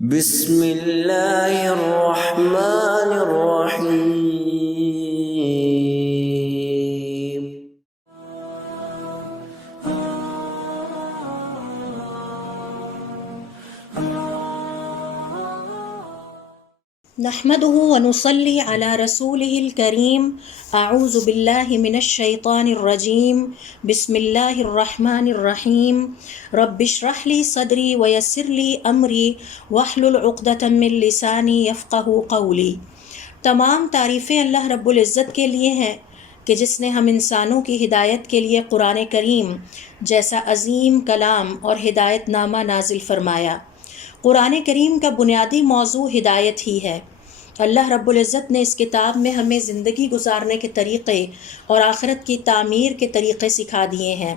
بسم اللہ الرحمن الرحیم۔ نحمده ونصلي على رسوله الكريم۔ اعوذ باللہ من الشیطان الرجیم۔ بسم اللہ الرحمن الرحیم۔ رب اشرح لي صدری ویسر لي امری واحلل عقدۃ من لسانی یفقہوا قولی۔ تمام تعریفیں اللہ رب العزت کے لیے ہیں کہ جس نے ہم انسانوں کی ہدایت کے لیے قرآن کریم جیسا عظیم کلام اور ہدایت نامہ نازل فرمایا۔ قرآن کریم کا بنیادی موضوع ہدایت ہی ہے۔ اللہ رب العزت نے اس کتاب میں ہمیں زندگی گزارنے کے طریقے اور آخرت کی تعمیر کے طریقے سکھا دیے ہیں۔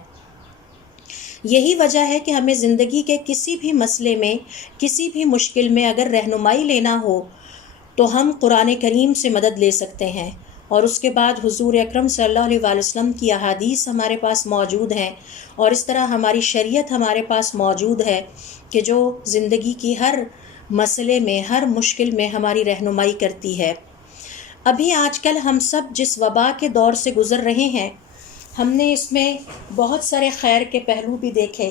یہی وجہ ہے کہ ہمیں زندگی کے کسی بھی مسئلے میں، کسی بھی مشکل میں اگر رہنمائی لینا ہو تو ہم قرآن کریم سے مدد لے سکتے ہیں، اور اس کے بعد حضور اکرم صلی اللہ علیہ وسلم کی احادیث ہمارے پاس موجود ہیں، اور اس طرح ہماری شریعت ہمارے پاس موجود ہے کہ جو زندگی کی ہر مسئلے میں، ہر مشکل میں ہماری رہنمائی کرتی ہے۔ ابھی آج کل ہم سب جس وبا کے دور سے گزر رہے ہیں، ہم نے اس میں بہت سارے خیر کے پہلو بھی دیکھے،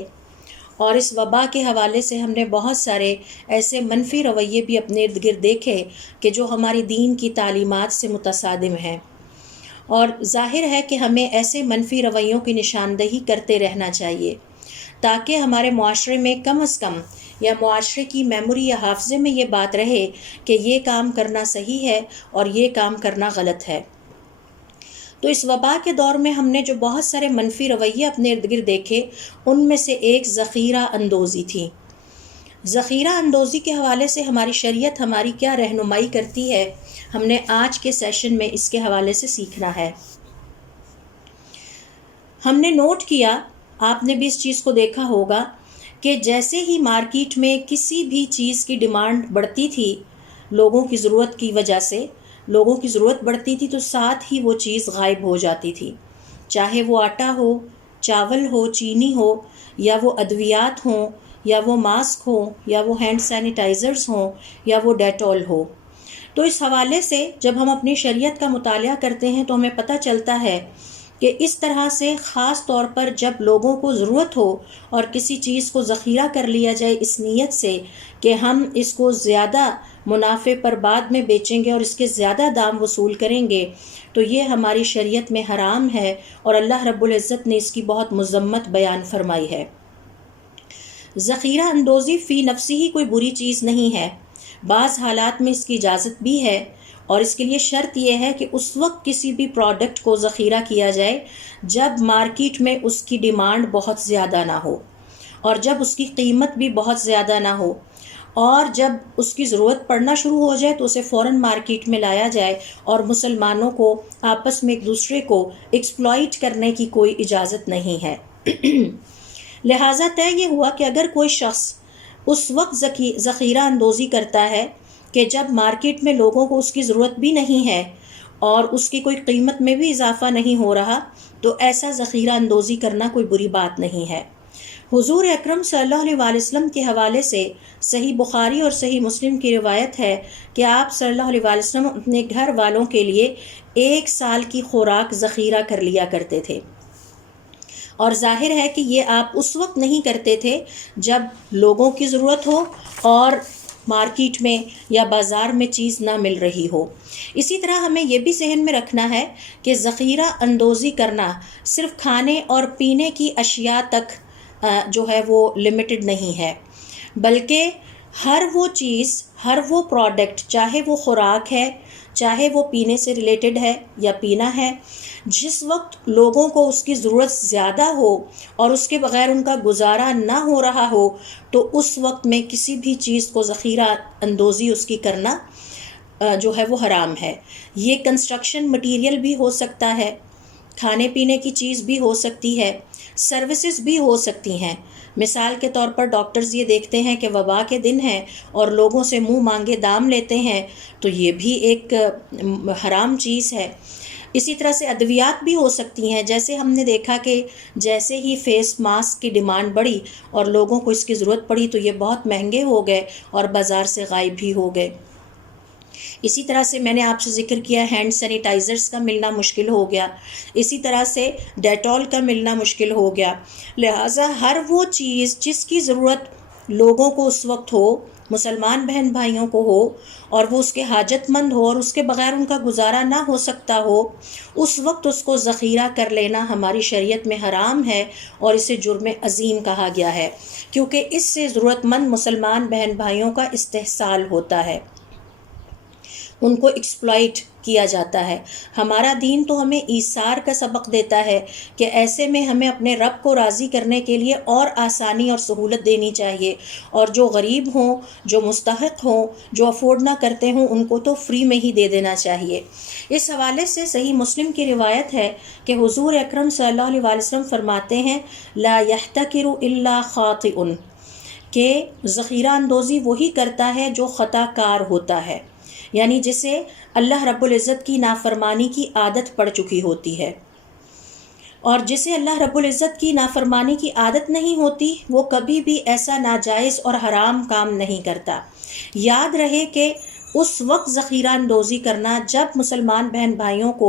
اور اس وبا کے حوالے سے ہم نے بہت سارے ایسے منفی رویے بھی اپنے ارد گرد دیکھے کہ جو ہماری دین کی تعلیمات سے متصادم ہیں، اور ظاہر ہے کہ ہمیں ایسے منفی رویوں کی نشاندہی کرتے رہنا چاہیے تاکہ ہمارے معاشرے میں کم از کم یا معاشرے کی میموری یا حافظے میں یہ بات رہے کہ یہ کام کرنا صحیح ہے اور یہ کام کرنا غلط ہے۔ تو اس وبا کے دور میں ہم نے جو بہت سارے منفی رویے اپنے ارد گرد دیکھے، ان میں سے ایک ذخیرہ اندوزی تھی۔ ذخیرہ اندوزی کے حوالے سے ہماری شریعت ہماری کیا رہنمائی کرتی ہے، ہم نے آج کے سیشن میں اس کے حوالے سے سیکھنا ہے۔ ہم نے نوٹ کیا، آپ نے بھی اس چیز کو دیکھا ہوگا کہ جیسے ہی مارکیٹ میں کسی بھی چیز کی ڈیمانڈ بڑھتی تھی، لوگوں کی ضرورت کی وجہ سے لوگوں کی ضرورت بڑھتی تھی، تو ساتھ ہی وہ چیز غائب ہو جاتی تھی، چاہے وہ آٹا ہو، چاول ہو، چینی ہو، یا وہ ادویات ہوں، یا وہ ماسک ہوں، یا وہ ہینڈ سینیٹائزرز ہوں، یا وہ ڈیٹول ہو۔ تو اس حوالے سے جب ہم اپنی شریعت کا مطالعہ کرتے ہیں تو ہمیں پتہ چلتا ہے کہ اس طرح سے خاص طور پر جب لوگوں کو ضرورت ہو اور کسی چیز کو ذخیرہ کر لیا جائے اس نیت سے کہ ہم اس کو زیادہ منافع پر بعد میں بیچیں گے اور اس کے زیادہ دام وصول کریں گے، تو یہ ہماری شریعت میں حرام ہے، اور اللہ رب العزت نے اس کی بہت مذمت بیان فرمائی ہے۔ ذخیرہ اندوزی فی نفسی ہی کوئی بری چیز نہیں ہے، بعض حالات میں اس کی اجازت بھی ہے، اور اس کے لیے شرط یہ ہے کہ اس وقت کسی بھی پروڈکٹ کو ذخیرہ کیا جائے جب مارکیٹ میں اس کی ڈیمانڈ بہت زیادہ نہ ہو، اور جب اس کی قیمت بھی بہت زیادہ نہ ہو، اور جب اس کی ضرورت پڑنا شروع ہو جائے تو اسے فوراً مارکیٹ میں لایا جائے، اور مسلمانوں کو آپس میں ایک دوسرے کو ایکسپلائٹ کرنے کی کوئی اجازت نہیں ہے۔ لہٰذا طے یہ ہوا کہ اگر کوئی شخص اس وقت ذخیرہ اندوزی کرتا ہے کہ جب مارکیٹ میں لوگوں کو اس کی ضرورت بھی نہیں ہے اور اس کی کوئی قیمت میں بھی اضافہ نہیں ہو رہا، تو ایسا ذخیرہ اندوزی کرنا کوئی بری بات نہیں ہے۔ حضور اکرم صلی اللہ علیہ وسلم کے حوالے سے صحیح بخاری اور صحیح مسلم کی روایت ہے کہ آپ صلی اللہ علیہ وسلم اپنے گھر والوں کے لیے 1 سال کی خوراک ذخیرہ کر لیا کرتے تھے، اور ظاہر ہے کہ یہ آپ اس وقت نہیں کرتے تھے جب لوگوں کی ضرورت ہو اور مارکیٹ میں یا بازار میں چیز نہ مل رہی ہو۔ اسی طرح ہمیں یہ بھی ذہن میں رکھنا ہے کہ ذخیرہ اندوزی کرنا صرف کھانے اور پینے کی اشیاء تک جو ہے وہ لمیٹڈ نہیں ہے، بلکہ ہر وہ چیز، ہر وہ پروڈکٹ، چاہے وہ خوراک ہے، چاہے وہ پینے سے ریلیٹڈ ہے یا پینا ہے، جس وقت لوگوں کو اس کی ضرورت زیادہ ہو اور اس کے بغیر ان کا گزارا نہ ہو رہا ہو، تو اس وقت میں کسی بھی چیز کو ذخیرہ اندوزی اس کی کرنا جو ہے وہ حرام ہے۔ یہ کنسٹرکشن مٹیریل بھی ہو سکتا ہے، کھانے پینے کی چیز بھی ہو سکتی ہے، سروسز بھی ہو سکتی ہیں۔ مثال کے طور پر ڈاکٹرز یہ دیکھتے ہیں کہ وبا کے دن ہیں اور لوگوں سے منہ مانگے دام لیتے ہیں، تو یہ بھی ایک حرام چیز ہے۔ اسی طرح سے ادویات بھی ہو سکتی ہیں، جیسے ہم نے دیکھا کہ جیسے ہی فیس ماسک کی ڈیمانڈ بڑھی اور لوگوں کو اس کی ضرورت پڑی تو یہ بہت مہنگے ہو گئے اور بازار سے غائب بھی ہو گئے۔ اسی طرح سے میں نے آپ سے ذکر کیا ہینڈ سینیٹائزرز کا ملنا مشکل ہو گیا، اسی طرح سے ڈیٹول کا ملنا مشکل ہو گیا۔ لہٰذا ہر وہ چیز جس کی ضرورت لوگوں کو اس وقت ہو، مسلمان بہن بھائیوں کو ہو، اور وہ اس کے حاجت مند ہو اور اس کے بغیر ان کا گزارا نہ ہو سکتا ہو، اس وقت اس کو ذخیرہ کر لینا ہماری شریعت میں حرام ہے اور اسے جرم عظیم کہا گیا ہے، کیونکہ اس سے ضرورت مند مسلمان بہن بھائیوں کا استحصال ہوتا ہے، ان کو ایکسپلائٹ کیا جاتا ہے۔ ہمارا دین تو ہمیں ایثار کا سبق دیتا ہے کہ ایسے میں ہمیں اپنے رب کو راضی کرنے کے لیے اور آسانی اور سہولت دینی چاہیے، اور جو غریب ہوں، جو مستحق ہوں، جو افورڈ نہ کرتے ہوں، ان کو تو فری میں ہی دے دینا چاہیے۔ اس حوالے سے صحیح مسلم کی روایت ہے کہ حضور اکرم صلی اللہ علیہ وسلم فرماتے ہیں لا یحتکر الا خاطئ، کہ ذخیرہ اندوزی وہی کرتا ہے جو خطا کار ہوتا ہے، یعنی جسے اللہ رب العزت کی نافرمانی کی عادت پڑ چکی ہوتی ہے، اور جسے اللہ رب العزت کی نافرمانی کی عادت نہیں ہوتی وہ کبھی بھی ایسا ناجائز اور حرام کام نہیں کرتا۔ یاد رہے کہ اس وقت ذخیرہ اندوزی کرنا جب مسلمان بہن بھائیوں کو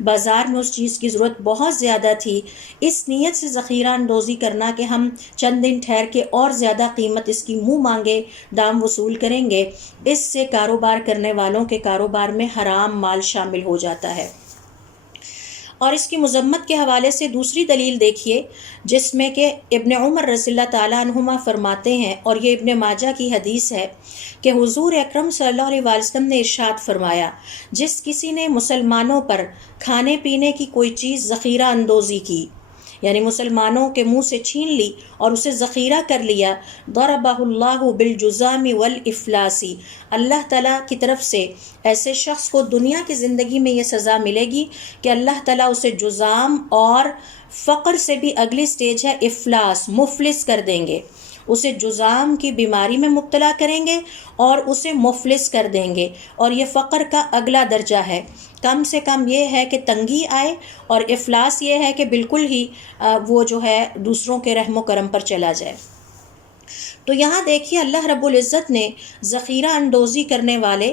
بازار میں اس چیز کی ضرورت بہت زیادہ تھی، اس نیت سے ذخیرہ اندوزی کرنا کہ ہم چند دن ٹھہر کے اور زیادہ قیمت اس کی منہ مانگے دام وصول کریں گے، اس سے کاروبار کرنے والوں کے کاروبار میں حرام مال شامل ہو جاتا ہے۔ اور اس کی مذمت کے حوالے سے دوسری دلیل دیکھیے، جس میں کہ ابن عمر رضی اللہ تعالیٰ عنہما فرماتے ہیں، اور یہ ابن ماجہ کی حدیث ہے، کہ حضور اکرم صلی اللہ علیہ وسلم نے ارشاد فرمایا جس کسی نے مسلمانوں پر کھانے پینے کی کوئی چیز ذخیرہ اندوزی کی، یعنی مسلمانوں کے منہ سے چھین لی اور اسے ذخیرہ کر لیا، ضربہ اللہ بالجزام والافلاس، اللہ تعالیٰ کی طرف سے ایسے شخص کو دنیا کی زندگی میں یہ سزا ملے گی کہ اللہ تعالیٰ اسے جزام اور فقر سے بھی اگلی سٹیج ہے افلاس، مفلس کر دیں گے، اسے جزام کی بیماری میں مبتلا کریں گے اور اسے مفلس کر دیں گے، اور یہ فقر کا اگلا درجہ ہے۔ کم سے کم یہ ہے کہ تنگی آئے، اور افلاس یہ ہے کہ بالکل ہی وہ جو ہے دوسروں کے رحم و کرم پر چلا جائے۔ تو یہاں دیکھیے اللہ رب العزت نے ذخیرہ اندوزی کرنے والے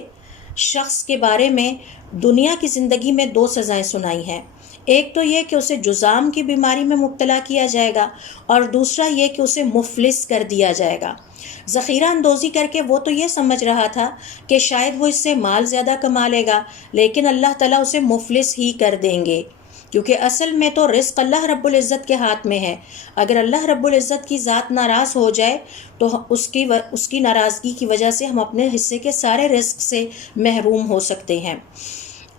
شخص کے بارے میں دنیا کی زندگی میں دو سزائیں سنائی ہیں۔ ایک تو یہ کہ اسے جزام کی بیماری میں مبتلا کیا جائے گا، اور دوسرا یہ کہ اسے مفلس کر دیا جائے گا۔ ذخیرہ اندوزی کر کے وہ تو یہ سمجھ رہا تھا کہ شاید وہ اس سے مال زیادہ کما لے گا، لیکن اللہ تعالیٰ اسے مفلس ہی کر دیں گے، کیونکہ اصل میں تو رزق اللہ رب العزت کے ہاتھ میں ہے۔ اگر اللہ رب العزت کی ذات ناراض ہو جائے تو اس کی ناراضگی کی وجہ سے ہم اپنے حصے کے سارے رزق سے محروم ہو سکتے ہیں۔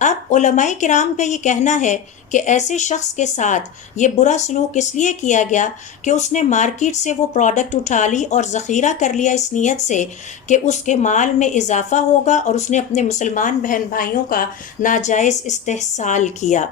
اب علماء کرام کا یہ کہنا ہے کہ ایسے شخص کے ساتھ یہ برا سلوک اس لیے کیا گیا کہ اس نے مارکیٹ سے وہ پروڈکٹ اٹھا لی اور ذخیرہ کر لیا اس نیت سے کہ اس کے مال میں اضافہ ہوگا، اور اس نے اپنے مسلمان بہن بھائیوں کا ناجائز استحصال کیا۔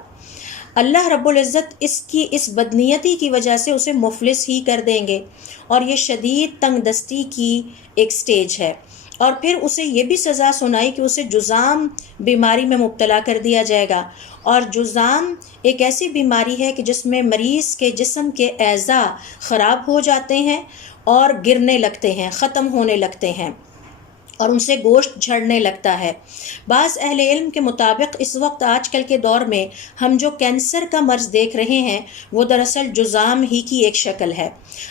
اللہ رب العزت اس بدنیتی کی وجہ سے اسے مفلس ہی کر دیں گے، اور یہ شدید تنگ دستی کی ایک سٹیج ہے۔ اور پھر اسے یہ بھی سزا سنائی کہ اسے جزام بیماری میں مبتلا کر دیا جائے گا، اور جزام ایک ایسی بیماری ہے کہ جس میں مریض کے جسم کے اعضاء خراب ہو جاتے ہیں اور گرنے لگتے ہیں، ختم ہونے لگتے ہیں، اور ان سے گوشت جھڑنے لگتا ہے۔ بعض اہل علم کے مطابق اس وقت آج کل کے دور میں ہم جو کینسر کا مرض دیکھ رہے ہیں وہ دراصل جزام ہی کی ایک شکل ہے۔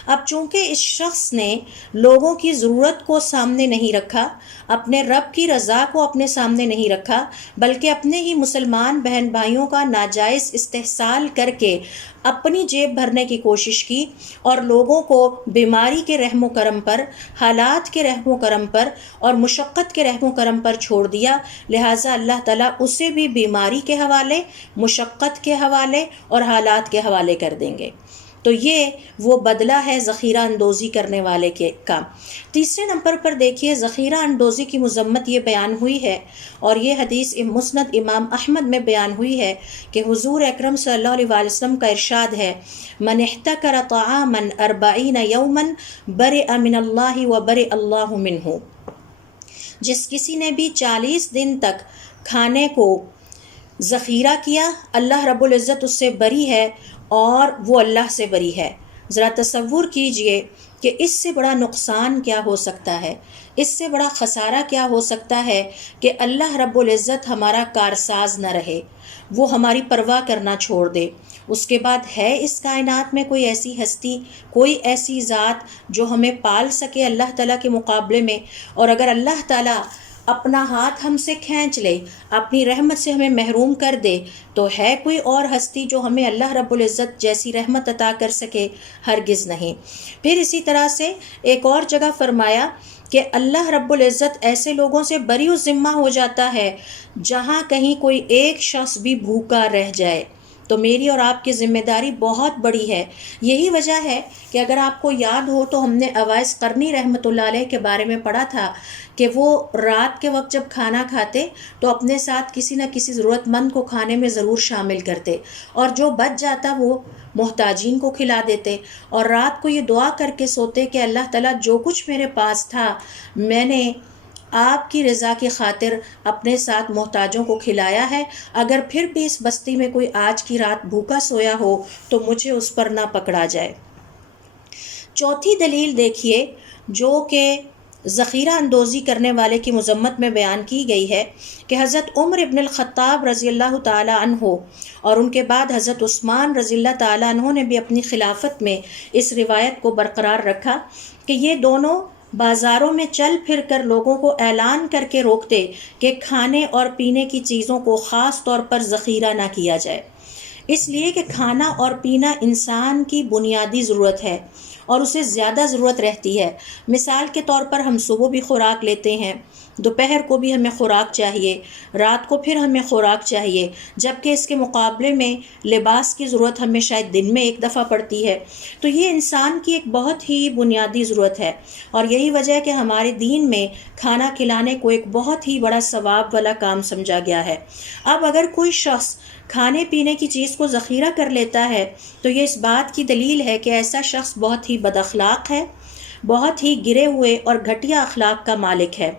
اب چونکہ اس شخص نے لوگوں کی ضرورت کو سامنے نہیں رکھا، اپنے رب کی رضا کو اپنے سامنے نہیں رکھا، بلکہ اپنے ہی مسلمان بہن بھائیوں کا ناجائز استحصال کر کے اپنی جیب بھرنے کی کوشش کی، اور لوگوں کو بیماری کے رحم و کرم پر، حالات کے رحم و کرم پر اور مشقت کے رحم و کرم پر چھوڑ دیا، لہٰذا اللہ تعالیٰ اسے بھی بیماری کے حوالے، مشقت کے حوالے اور حالات کے حوالے کر دیں گے۔ تو یہ وہ بدلہ ہے ذخیرہ اندوزی کرنے والے کا۔ تیسرے نمبر پر دیکھیے ذخیرہ اندوزی کی مذمت یہ بیان ہوئی ہے، اور یہ حدیث مسند امام احمد میں بیان ہوئی ہے کہ حضور اکرم صلی اللہ علیہ وسلم کا ارشاد ہے من احتکر طعاما 40 یوما برئ من اللہ وبرئ اللہ منہ، جس کسی نے بھی 40 دن تک کھانے کو ذخیرہ کیا، اللہ رب العزت اس سے بری ہے اور وہ اللہ سے بری ہے۔ ذرا تصور کیجئے کہ اس سے بڑا نقصان کیا ہو سکتا ہے، اس سے بڑا خسارہ کیا ہو سکتا ہے کہ اللہ رب العزت ہمارا کارساز نہ رہے، وہ ہماری پرواہ کرنا چھوڑ دے۔ اس کے بعد ہے اس کائنات میں کوئی ایسی ہستی، کوئی ایسی ذات جو ہمیں پال سکے اللہ تعالیٰ کے مقابلے میں؟ اور اگر اللہ تعالیٰ اپنا ہاتھ ہم سے کھینچ لے، اپنی رحمت سے ہمیں محروم کر دے، تو ہے کوئی اور ہستی جو ہمیں اللہ رب العزت جیسی رحمت عطا کر سکے؟ ہرگز نہیں۔ پھر اسی طرح سے ایک اور جگہ فرمایا کہ اللہ رب العزت ایسے لوگوں سے بری و ذمہ ہو جاتا ہے جہاں کہیں کوئی ایک شخص بھی بھوکا رہ جائے۔ تو میری اور آپ کی ذمہ داری بہت بڑی ہے۔ یہی وجہ ہے کہ اگر آپ کو یاد ہو تو ہم نے اویس قرنی رحمۃ اللہ علیہ کے بارے میں پڑھا تھا کہ وہ رات کے وقت جب کھانا کھاتے تو اپنے ساتھ کسی نہ کسی ضرورت مند کو کھانے میں ضرور شامل کرتے، اور جو بچ جاتا وہ محتاجین کو کھلا دیتے، اور رات کو یہ دعا کر کے سوتے کہ اللہ تعالیٰ جو کچھ میرے پاس تھا میں نے آپ کی رضا کی خاطر اپنے ساتھ محتاجوں کو کھلایا ہے، اگر پھر بھی اس بستی میں کوئی آج کی رات بھوکا سویا ہو تو مجھے اس پر نہ پکڑا جائے۔ چوتھی دلیل دیکھیے جو کہ ذخیرہ اندوزی کرنے والے کی مذمت میں بیان کی گئی ہے کہ حضرت عمر ابن الخطاب رضی اللہ تعالی عنہ اور ان کے بعد حضرت عثمان رضی اللہ تعالی عنہ نے بھی اپنی خلافت میں اس روایت کو برقرار رکھا کہ یہ دونوں بازاروں میں چل پھر کر لوگوں کو اعلان کر کے روکتے کہ کھانے اور پینے کی چیزوں کو خاص طور پر ذخیرہ نہ کیا جائے، اس لیے کہ کھانا اور پینا انسان کی بنیادی ضرورت ہے اور اسے زیادہ ضرورت رہتی ہے۔ مثال کے طور پر ہم صبح بھی خوراک لیتے ہیں، دوپہر کو بھی ہمیں خوراک چاہیے، رات کو پھر ہمیں خوراک چاہیے، جبکہ اس کے مقابلے میں لباس کی ضرورت ہمیں شاید دن میں ایک دفعہ پڑتی ہے۔ تو یہ انسان کی ایک بہت ہی بنیادی ضرورت ہے، اور یہی وجہ ہے کہ ہمارے دین میں کھانا کھلانے کو ایک بہت ہی بڑا ثواب والا کام سمجھا گیا ہے۔ اب اگر کوئی شخص کھانے پینے کی چیز کو ذخیرہ کر لیتا ہے تو یہ اس بات کی دلیل ہے کہ ایسا شخص بہت ہی بد اخلاق ہے، بہت ہی گرے ہوئے اور گھٹیا اخلاق کا مالک ہے،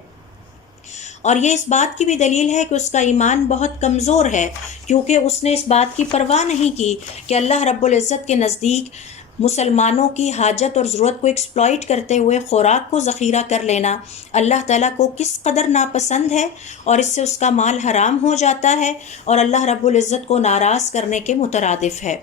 اور یہ اس بات کی بھی دلیل ہے کہ اس کا ایمان بہت کمزور ہے، کیونکہ اس نے اس بات کی پرواہ نہیں کی کہ اللہ رب العزت کے نزدیک مسلمانوں کی حاجت اور ضرورت کو ایکسپلائٹ کرتے ہوئے خوراک کو ذخیرہ کر لینا اللہ تعالیٰ کو کس قدر ناپسند ہے، اور اس سے اس کا مال حرام ہو جاتا ہے اور اللہ رب العزت کو ناراض کرنے کے مترادف ہے۔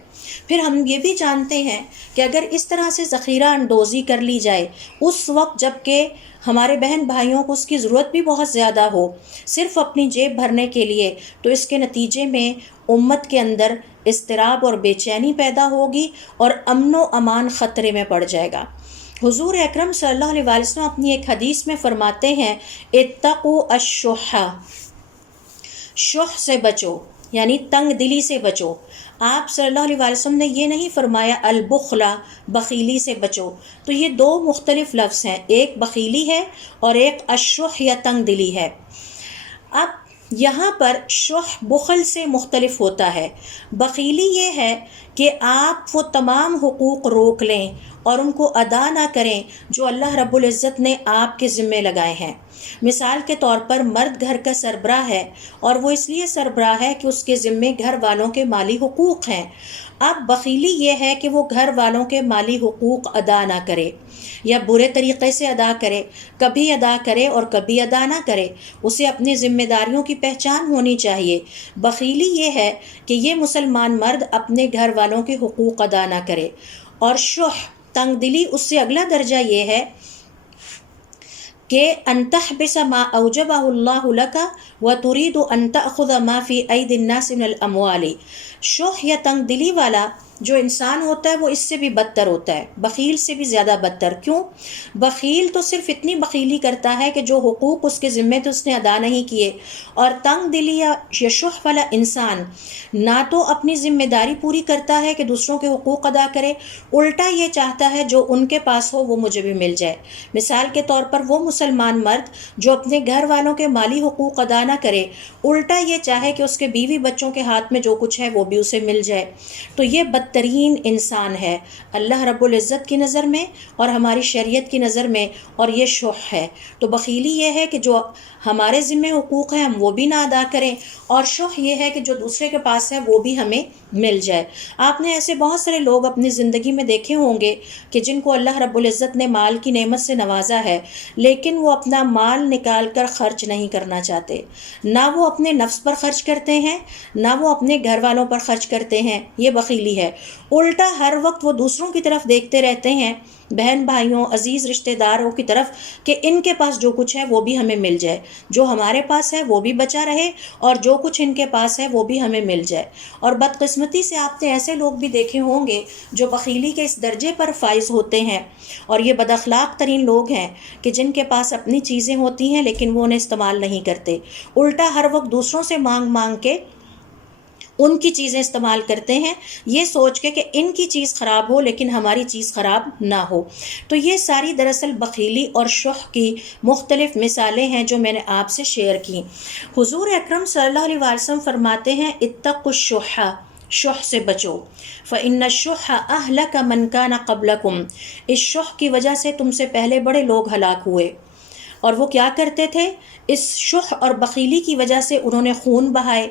پھر ہم یہ بھی جانتے ہیں کہ اگر اس طرح سے ذخیرہ اندوزی کر لی جائے اس وقت جب کہ ہمارے بہن بھائیوں کو اس کی ضرورت بھی بہت زیادہ ہو صرف اپنی جیب بھرنے کے لیے، تو اس کے نتیجے میں امت کے اندر اضطراب اور بے چینی پیدا ہوگی اور امن و امان خطرے میں پڑ جائے گا۔ حضور اکرم صلی اللہ علیہ وسلم اپنی ایک حدیث میں فرماتے ہیں اتقوا الشح، شح سے بچو یعنی تنگ دلی سے بچو۔ آپ صلی اللہ علیہ وسلم نے یہ نہیں فرمایا البخلا، بخیلی سے بچو۔ تو یہ دو مختلف لفظ ہیں، ایک بخیلی ہے اور ایک الشح یا تنگ دلی ہے۔ اب یہاں پر شح بخل سے مختلف ہوتا ہے۔ بخیلی یہ ہے کہ آپ وہ تمام حقوق روک لیں اور ان کو ادا نہ کریں جو اللہ رب العزت نے آپ کے ذمے لگائے ہیں۔ مثال کے طور پر مرد گھر کا سربراہ ہے اور وہ اس لیے سربراہ ہے کہ اس کے ذمے گھر والوں کے مالی حقوق ہیں۔ اب بخیلی یہ ہے کہ وہ گھر والوں کے مالی حقوق ادا نہ کرے یا برے طریقے سے ادا کرے، کبھی ادا کرے اور کبھی ادا نہ کرے۔ اسے اپنی ذمہ داریوں کی پہچان ہونی چاہیے۔ بخیلی یہ ہے کہ یہ مسلمان مرد اپنے گھر والوں کے حقوق ادا نہ کرے، اور شح تنگ دلی اس سے اگلا درجہ یہ ہے کہ ان تحبس ما اوجبہ اللہ لک وترید ان تأخذ ما فی ایدی الناس من الاموال۔ شح یا تنگ دلی والا جو انسان ہوتا ہے وہ اس سے بھی بدتر ہوتا ہے، بخیل سے بھی زیادہ بدتر۔ کیوں؟ بخیل تو صرف اتنی بخیلی کرتا ہے کہ جو حقوق اس کے ذمے تھے اس نے ادا نہیں کیے، اور تنگ دلی یا شح والا انسان نہ تو اپنی ذمہ داری پوری کرتا ہے کہ دوسروں کے حقوق ادا کرے، الٹا یہ چاہتا ہے جو ان کے پاس ہو وہ مجھے بھی مل جائے۔ مثال کے طور پر وہ مسلمان مرد جو اپنے گھر والوں کے مالی حقوق ادا نہ کرے، الٹا یہ چاہے کہ اس کے بیوی بچوں کے ہاتھ میں جو کچھ ہے وہ بھی اسے مل جائے، تو یہ بدتر بدترین انسان ہے اللہ رب العزت کی نظر میں اور ہماری شریعت کی نظر میں، اور یہ شح ہے۔ تو بخیلی یہ ہے کہ جو ہمارے ذمہ حقوق ہیں ہم وہ بھی نہ ادا کریں، اور شح یہ ہے کہ جو دوسرے کے پاس ہے وہ بھی ہمیں مل جائے۔ آپ نے ایسے بہت سارے لوگ اپنی زندگی میں دیکھے ہوں گے کہ جن کو اللہ رب العزت نے مال کی نعمت سے نوازا ہے، لیکن وہ اپنا مال نکال کر خرچ نہیں کرنا چاہتے، نہ وہ اپنے نفس پر خرچ کرتے ہیں، نہ وہ اپنے گھر والوں پر خرچ کرتے ہیں۔ یہ بخیلی ہے۔ الٹا ہر وقت وہ دوسروں کی طرف دیکھتے رہتے ہیں، بہن بھائیوں، عزیز رشتہ داروں کی طرف، کہ ان کے پاس جو کچھ ہے وہ بھی ہمیں مل جائے، جو ہمارے پاس ہے وہ بھی بچا رہے، اور جو کچھ ان کے پاس ہے وہ بھی ہمیں مل جائے۔ اور بدقسمتی سے آپ نے ایسے لوگ بھی دیکھے ہوں گے جو بخیلی کے اس درجے پر فائز ہوتے ہیں، اور یہ بد اخلاق ترین لوگ ہیں کہ جن کے پاس اپنی چیزیں ہوتی ہیں لیکن وہ انہیں استعمال نہیں کرتے، الٹا ہر وقت دوسروں سے مانگ مانگ کے ان کی چیزیں استعمال کرتے ہیں، یہ سوچ کے کہ ان کی چیز خراب ہو لیکن ہماری چیز خراب نہ ہو۔ تو یہ ساری دراصل بخیلی اور شح کی مختلف مثالیں ہیں جو میں نے آپ سے شیئر کی۔ حضور اکرم صلی اللہ علیہ وسلم فرماتے ہیں اتقوا الشح، شح سے بچو، فإن الشح أهلك من كان قبلكم، اس شح کی وجہ سے تم سے پہلے بڑے لوگ ہلاک ہوئے۔ اور وہ کیا کرتے تھے؟ اس شح اور بخیلی کی وجہ سے انہوں نے خون بہائے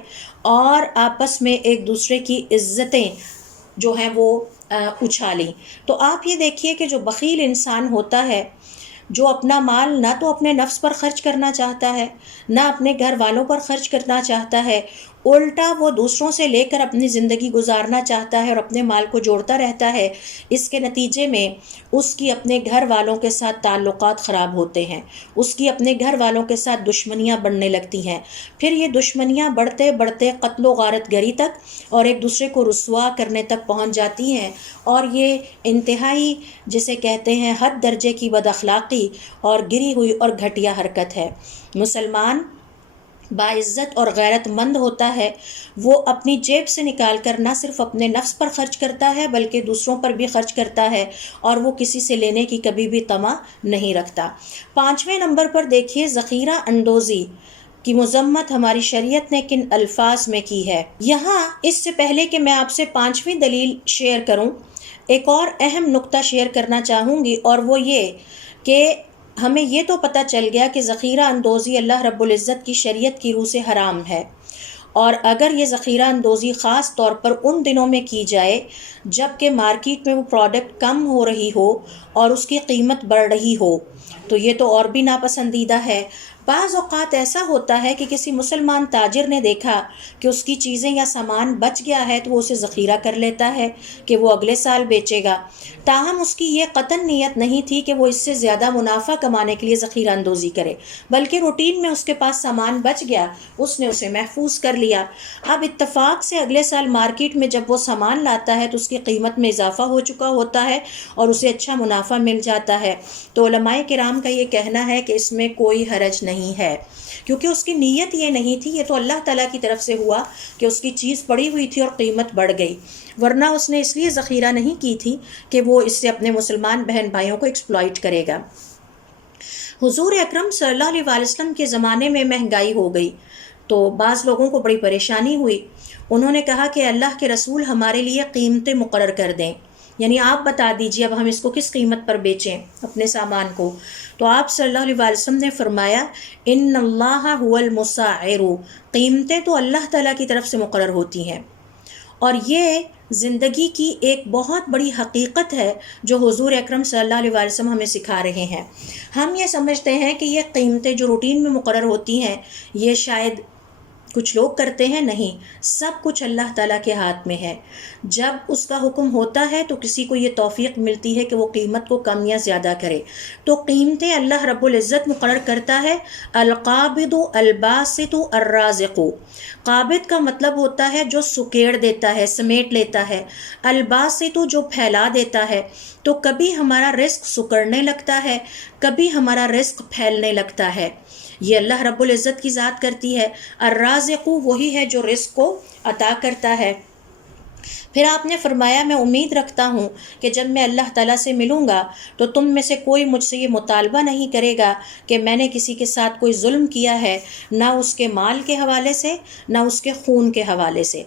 اور آپس میں ایک دوسرے کی عزتیں جو ہیں وہ اچھالیں۔ تو آپ یہ دیکھیے کہ جو بخیل انسان ہوتا ہے، جو اپنا مال نہ تو اپنے نفس پر خرچ کرنا چاہتا ہے، نہ اپنے گھر والوں پر خرچ کرنا چاہتا ہے، الٹا وہ دوسروں سے لے کر اپنی زندگی گزارنا چاہتا ہے اور اپنے مال کو جوڑتا رہتا ہے، اس کے نتیجے میں اس کی اپنے گھر والوں کے ساتھ تعلقات خراب ہوتے ہیں، اس کی اپنے گھر والوں کے ساتھ دشمنیاں بڑھنے لگتی ہیں، پھر یہ دشمنیاں بڑھتے بڑھتے قتل و غارت گری تک اور ایک دوسرے کو رسوا کرنے تک پہنچ جاتی ہیں، اور یہ انتہائی جسے کہتے ہیں حد درجے کی بد اخلاقی اور گری ہوئی اور گھٹیا حرکت ہے۔ مسلمان باعزت اور غیرت مند ہوتا ہے، وہ اپنی جیب سے نکال کر نہ صرف اپنے نفس پر خرچ کرتا ہے بلکہ دوسروں پر بھی خرچ کرتا ہے، اور وہ کسی سے لینے کی کبھی بھی طمع نہیں رکھتا۔ 5ویں نمبر پر دیکھیے ذخیرہ اندوزی کی مذمت ہماری شریعت نے کن الفاظ میں کی ہے۔ یہاں اس سے پہلے کہ میں آپ سے 5ویں دلیل شیئر کروں، ایک اور اہم نقطہ شیئر کرنا چاہوں گی، اور وہ یہ کہ ہمیں یہ تو پتہ چل گیا کہ ذخیرہ اندوزی اللہ رب العزت کی شریعت کی روح سے حرام ہے، اور اگر یہ ذخیرہ اندوزی خاص طور پر ان دنوں میں کی جائے جب کہ مارکیٹ میں وہ پروڈکٹ کم ہو رہی ہو اور اس کی قیمت بڑھ رہی ہو، تو یہ تو اور بھی ناپسندیدہ ہے۔ بعض اوقات ایسا ہوتا ہے کہ کسی مسلمان تاجر نے دیکھا کہ اس کی چیزیں یا سامان بچ گیا ہے تو وہ اسے ذخیرہ کر لیتا ہے کہ وہ اگلے سال بیچے گا، تاہم اس کی یہ قطعاً نیت نہیں تھی کہ وہ اس سے زیادہ منافع کمانے کے لیے ذخیرہ اندوزی کرے، بلکہ روٹین میں اس کے پاس سامان بچ گیا، اس نے اسے محفوظ کر لیا۔ اب اتفاق سے اگلے سال مارکیٹ میں جب وہ سامان لاتا ہے تو اس کی قیمت میں اضافہ ہو چکا ہوتا ہے اور اسے اچھا منافع مل جاتا ہے۔ تو علماء کرام کا یہ کہنا ہے کہ اس میں کوئی حرج نہیں ہے، کیونکہ اس کی نیت یہ نہیں تھی، یہ تو اللہ تعالیٰ کی طرف سے ہوا کہ اس کی چیز پڑی ہوئی تھی اور قیمت بڑھ گئی، ورنہ اس نے اس لیے ذخیرہ نہیں کی تھی کہ وہ اس سے اپنے مسلمان بہن بھائیوں کو ایکسپلائٹ کرے گا۔ حضور اکرم صلی اللہ علیہ وسلم کے زمانے میں مہنگائی ہو گئی تو بعض لوگوں کو بڑی پریشانی ہوئی، انہوں نے کہا کہ اللہ کے رسول ہمارے لیے قیمتیں مقرر کر دیں، یعنی آپ بتا دیجئے اب ہم اس کو کس قیمت پر بیچیں اپنے سامان کو۔ تو آپ صلی اللہ علیہ وسلم نے فرمایا ان اللہ هو المسعر، قیمتیں تو اللہ تعالیٰ کی طرف سے مقرر ہوتی ہیں، اور یہ زندگی کی ایک بہت بڑی حقیقت ہے جو حضور اکرم صلی اللہ علیہ وسلم ہمیں سکھا رہے ہیں۔ ہم یہ سمجھتے ہیں کہ یہ قیمتیں جو روٹین میں مقرر ہوتی ہیں یہ شاید کچھ لوگ کرتے ہیں، نہیں، سب کچھ اللہ تعالیٰ کے ہاتھ میں ہے۔ جب اس کا حکم ہوتا ہے تو کسی کو یہ توفیق ملتی ہے کہ وہ قیمت کو کم یا زیادہ کرے، تو قیمتیں اللہ رب العزت مقرر کرتا ہے۔ القابض الباسط الرازق، قابض کا مطلب ہوتا ہے جو سکیڑ دیتا ہے، سمیٹ لیتا ہے، الباسط جو پھیلا دیتا ہے، تو کبھی ہمارا رزق سکڑنے لگتا ہے، کبھی ہمارا رزق پھیلنے لگتا ہے، یہ اللہ رب العزت کی ذات کرتی ہے۔ الرازق وہی ہے جو رزق کو عطا کرتا ہے۔ پھر آپ نے فرمایا میں امید رکھتا ہوں کہ جب میں اللہ تعالیٰ سے ملوں گا تو تم میں سے کوئی مجھ سے یہ مطالبہ نہیں کرے گا کہ میں نے کسی کے ساتھ کوئی ظلم کیا ہے، نہ اس کے مال کے حوالے سے نہ اس کے خون کے حوالے سے۔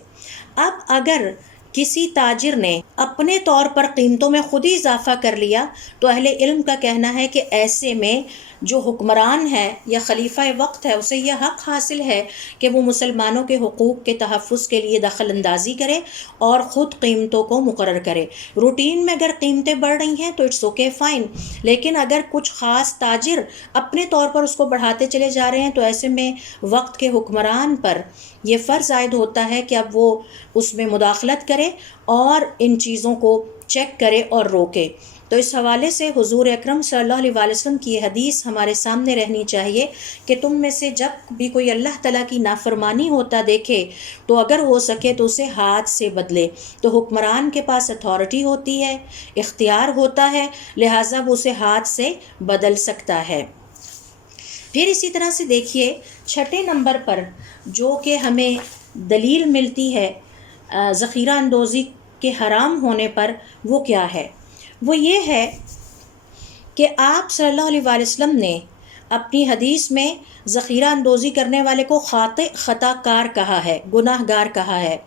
اب اگر کسی تاجر نے اپنے طور پر قیمتوں میں خود ہی اضافہ کر لیا تو اہل علم کا کہنا ہے کہ ایسے میں جو حکمران ہے یا خلیفہ وقت ہے اسے یہ حق حاصل ہے کہ وہ مسلمانوں کے حقوق کے تحفظ کے لیے دخل اندازی کرے اور خود قیمتوں کو مقرر کرے۔ روٹین میں اگر قیمتیں بڑھ رہی ہیں تو اٹس اوکے فائن، لیکن اگر کچھ خاص تاجر اپنے طور پر اس کو بڑھاتے چلے جا رہے ہیں تو ایسے میں وقت کے حکمران پر یہ فرض عائد ہوتا ہے کہ اب وہ اس میں مداخلت کرے اور ان چیزوں کو چیک کرے اور روکے۔ تو اس حوالے سے حضور اکرم صلی اللہ علیہ وسلم کی یہ حدیث ہمارے سامنے رہنی چاہیے کہ تم میں سے جب بھی کوئی اللہ تعالیٰ کی نافرمانی ہوتا دیکھے تو اگر ہو سکے تو اسے ہاتھ سے بدلے۔ تو حکمران کے پاس اتھارٹی ہوتی ہے، اختیار ہوتا ہے، لہٰذا وہ اسے ہاتھ سے بدل سکتا ہے۔ پھر اسی طرح سے دیکھیے چھٹے نمبر پر جو کہ ہمیں دلیل ملتی ہے ذخیرہ اندوزی کے حرام ہونے پر، وہ کیا ہے؟ وہ یہ ہے کہ آپ صلی اللہ علیہ وآلہ وسلم نے اپنی حدیث میں ذخیرہ اندوزی کرنے والے کو خطا کار کہا ہے، گناہ گار کہا ہے،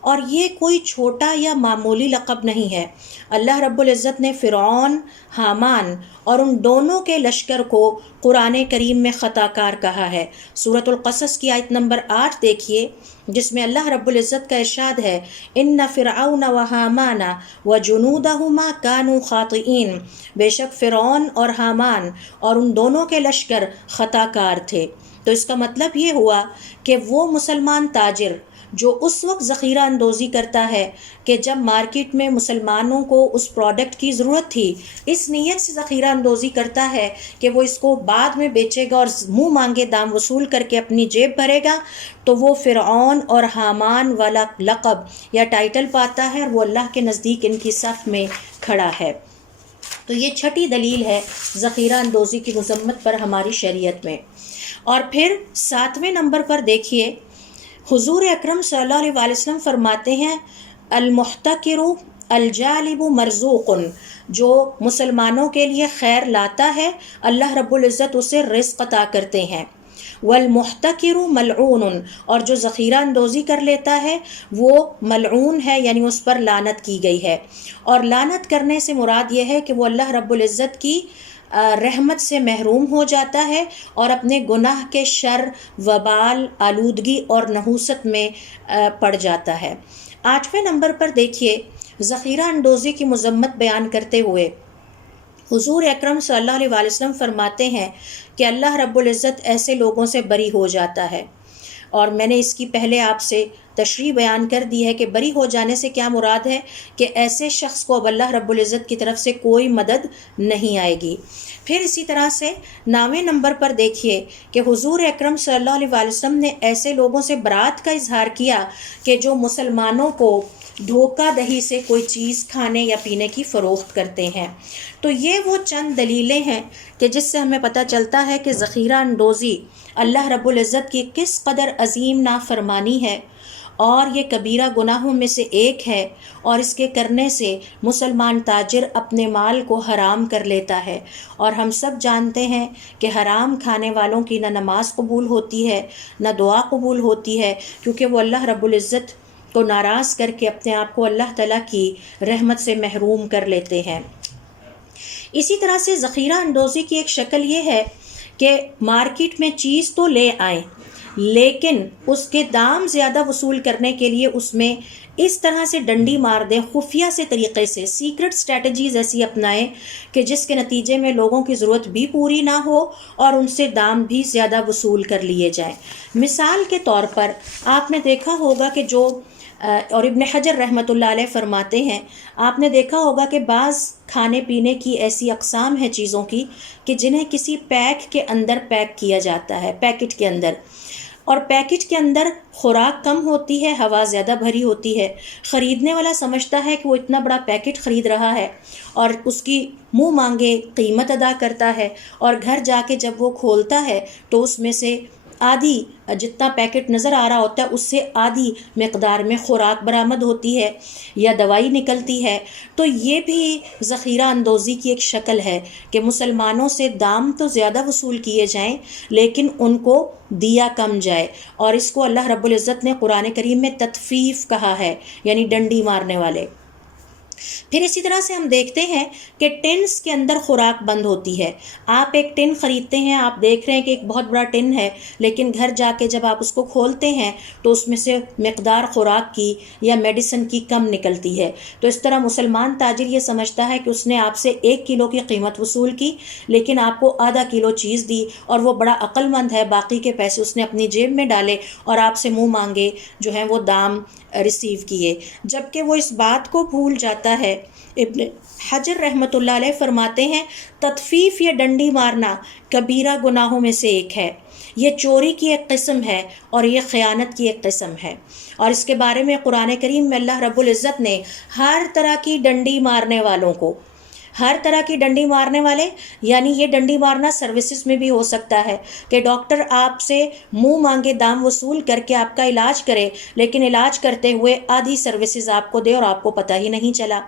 اور یہ کوئی چھوٹا یا معمولی لقب نہیں ہے۔ اللہ رب العزت نے فرعون، حامان اور ان دونوں کے لشکر کو قرآن کریم میں خطا کار کہا ہے۔ سورۃ القصص کی آیت نمبر 8 دیکھیے، جس میں اللہ رب العزت کا ارشاد ہے ان فرعون وحامان وجنودہما کانوا خاطئین، بے شک فرعون اور حامان اور ان دونوں کے لشکر خطا کار تھے۔ تو اس کا مطلب یہ ہوا کہ وہ مسلمان تاجر جو اس وقت ذخیرہ اندوزی کرتا ہے کہ جب مارکیٹ میں مسلمانوں کو اس پروڈکٹ کی ضرورت تھی، اس نیت سے ذخیرہ اندوزی کرتا ہے کہ وہ اس کو بعد میں بیچے گا اور منہ مانگے دام وصول کر کے اپنی جیب بھرے گا، تو وہ فرعون اور حامان والا لقب یا ٹائٹل پاتا ہے اور وہ اللہ کے نزدیک ان کی صف میں کھڑا ہے۔ تو یہ چھٹی دلیل ہے ذخیرہ اندوزی کی مذمت پر ہماری شریعت میں۔ اور پھر 7ویں نمبر پر دیکھیے حضور اکرم صلی اللہ علیہ وآلہ وسلم فرماتے ہیں المحتکر الجالب مرزوق، جو مسلمانوں کے لیے خیر لاتا ہے اللہ رب العزت اسے رزق عطا کرتے ہیں۔ والمحتکر ملعون، اور جو ذخیرہ اندوزی کر لیتا ہے وہ ملعون ہے، یعنی اس پر لعنت کی گئی ہے۔ اور لعنت کرنے سے مراد یہ ہے کہ وہ اللہ رب العزت کی رحمت سے محروم ہو جاتا ہے اور اپنے گناہ کے شر، وبال، آلودگی اور نحوست میں پڑ جاتا ہے۔ 8ویں نمبر پر دیکھیے ذخیرہ اندوزی کی مذمت بیان کرتے ہوئے حضور اکرم صلی اللہ علیہ وآلہ وسلم فرماتے ہیں کہ اللہ رب العزت ایسے لوگوں سے بری ہو جاتا ہے، اور میں نے اس کی پہلے آپ سے تشریح بیان کر دی ہے کہ بری ہو جانے سے کیا مراد ہے کہ ایسے شخص کو اب اللہ رب العزت کی طرف سے کوئی مدد نہیں آئے گی۔ پھر اسی طرح سے 9ویں نمبر پر دیکھیے کہ حضور اکرم صلی اللہ علیہ وآلہ وسلم نے ایسے لوگوں سے برات کا اظہار کیا کہ جو مسلمانوں کو دھوکہ دہی سے کوئی چیز کھانے یا پینے کی فروخت کرتے ہیں۔ تو یہ وہ چند دلیلیں ہیں کہ جس سے ہمیں پتہ چلتا ہے کہ ذخیرہ اندوزی اللہ رب العزت کی کس قدر عظیم نافرمانی ہے، اور یہ کبیرہ گناہوں میں سے ایک ہے، اور اس کے کرنے سے مسلمان تاجر اپنے مال کو حرام کر لیتا ہے۔ اور ہم سب جانتے ہیں کہ حرام کھانے والوں کی نہ نماز قبول ہوتی ہے نہ دعا قبول ہوتی ہے، کیونکہ وہ اللہ رب العزت کو ناراض کر کے اپنے آپ کو اللہ تعالیٰ کی رحمت سے محروم کر لیتے ہیں۔ اسی طرح سے ذخیرہ اندوزی کی ایک شکل یہ ہے کہ مارکیٹ میں چیز تو لے آئیں لیکن اس کے دام زیادہ وصول کرنے کے لیے اس میں اس طرح سے ڈنڈی مار دیں، خفیہ سے طریقے سے سیکرٹ اسٹریٹجیز ایسی اپنائیں کہ جس کے نتیجے میں لوگوں کی ضرورت بھی پوری نہ ہو اور ان سے دام بھی زیادہ وصول کر لیے جائیں۔ مثال کے طور پر آپ نے دیکھا ہوگا کہ جو اور ابن حجر رحمۃ اللہ علیہ فرماتے ہیں، آپ نے دیکھا ہوگا کہ بعض کھانے پینے کی ایسی اقسام ہیں چیزوں کی کہ جنہیں کسی پیک کے اندر پیک کیا جاتا ہے، پیکٹ کے اندر، اور پیکٹ کے اندر خوراک کم ہوتی ہے، ہوا زیادہ بھری ہوتی ہے۔ خریدنے والا سمجھتا ہے کہ وہ اتنا بڑا پیکٹ خرید رہا ہے اور اس کی منہ مانگے قیمت ادا کرتا ہے، اور گھر جا کے جب وہ کھولتا ہے تو اس میں سے آدھی جتنا پیکٹ نظر آ رہا ہوتا ہے اس سے آدھی مقدار میں خوراک برآمد ہوتی ہے یا دوائی نکلتی ہے. تو یہ بھی ذخیرہ اندوزی کی ایک شکل ہے کہ مسلمانوں سے دام تو زیادہ وصول کیے جائیں لیکن ان کو دیا کم جائے. اور اس کو اللہ رب العزت نے قرآن کریم میں تطفیف کہا ہے، یعنی ڈنڈی مارنے والے. پھر اسی طرح سے ہم دیکھتے ہیں کہ ٹنس کے اندر خوراک بند ہوتی ہے. آپ ایک ٹن خریدتے ہیں، آپ دیکھ رہے ہیں کہ ایک بہت بڑا ٹن ہے، لیکن گھر جا کے جب آپ اس کو کھولتے ہیں تو اس میں سے مقدار خوراک کی یا میڈیسن کی کم نکلتی ہے. تو اس طرح مسلمان تاجر یہ سمجھتا ہے کہ اس نے آپ سے 1 کلو کی قیمت وصول کی لیکن آپ کو آدھا کلو چیز دی، اور وہ بڑا عقل مند ہے، باقی کے پیسے اس نے اپنی جیب میں ڈالے اور آپ سے منہ مانگے جو ہیں وہ دام ریسیو کیے. جبکہ وہ اس بات کو بھول جاتا ہے. ابن حجر رحمۃ اللہ علیہ فرماتے ہیں تطفیف یا ڈنڈی مارنا کبیرہ گناہوں میں سے ایک ہے. یہ چوری کی ایک قسم ہے اور یہ خیانت کی ایک قسم ہے. اور اس کے بارے میں قرآن کریم میں اللہ رب العزت نے ہر طرح کی ڈنڈی مارنے والوں کو، ہر طرح کی ڈنڈی مارنے والے، یعنی یہ ڈنڈی مارنا سروسز میں بھی ہو سکتا ہے کہ ڈاکٹر آپ سے منہ مانگے دام وصول کر کے آپ کا علاج کرے لیکن علاج کرتے ہوئے آدھی سروسز آپ کو دے اور آپ کو پتہ ہی نہیں چلا.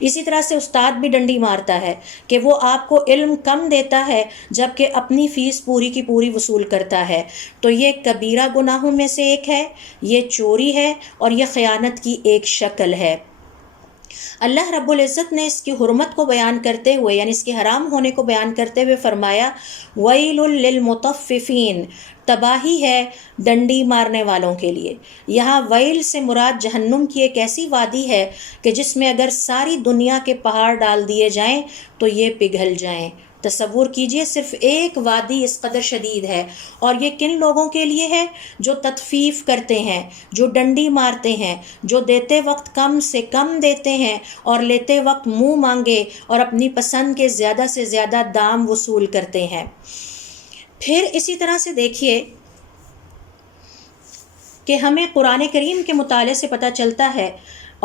اسی طرح سے استاد بھی ڈنڈی مارتا ہے کہ وہ آپ کو علم کم دیتا ہے جبکہ اپنی فیس پوری کی پوری وصول کرتا ہے. تو یہ کبیرہ گناہوں میں سے ایک ہے، یہ چوری ہے اور یہ خیانت کی ایک شکل ہے. اللہ رب العزت نے اس کی حرمت کو بیان کرتے ہوئے، یعنی اس کے حرام ہونے کو بیان کرتے ہوئے فرمایا وَيْلٌ لِّلْمُطَفِّفِينَ، تباہی ہے ڈنڈی مارنے والوں کے لیے. یہاں ویل سے مراد جہنم کی ایک ایسی وادی ہے کہ جس میں اگر ساری دنیا کے پہاڑ ڈال دیے جائیں تو یہ پگھل جائیں. تصور کیجئے صرف ایک وادی اس قدر شدید ہے. اور یہ کن لوگوں کے لیے ہے؟ جو تطفیف کرتے ہیں، جو ڈنڈی مارتے ہیں، جو دیتے وقت کم سے کم دیتے ہیں اور لیتے وقت منہ مانگے اور اپنی پسند کے زیادہ سے زیادہ دام وصول کرتے ہیں. پھر اسی طرح سے دیکھیے کہ ہمیں قرآن کریم کے مطالعے سے پتہ چلتا ہے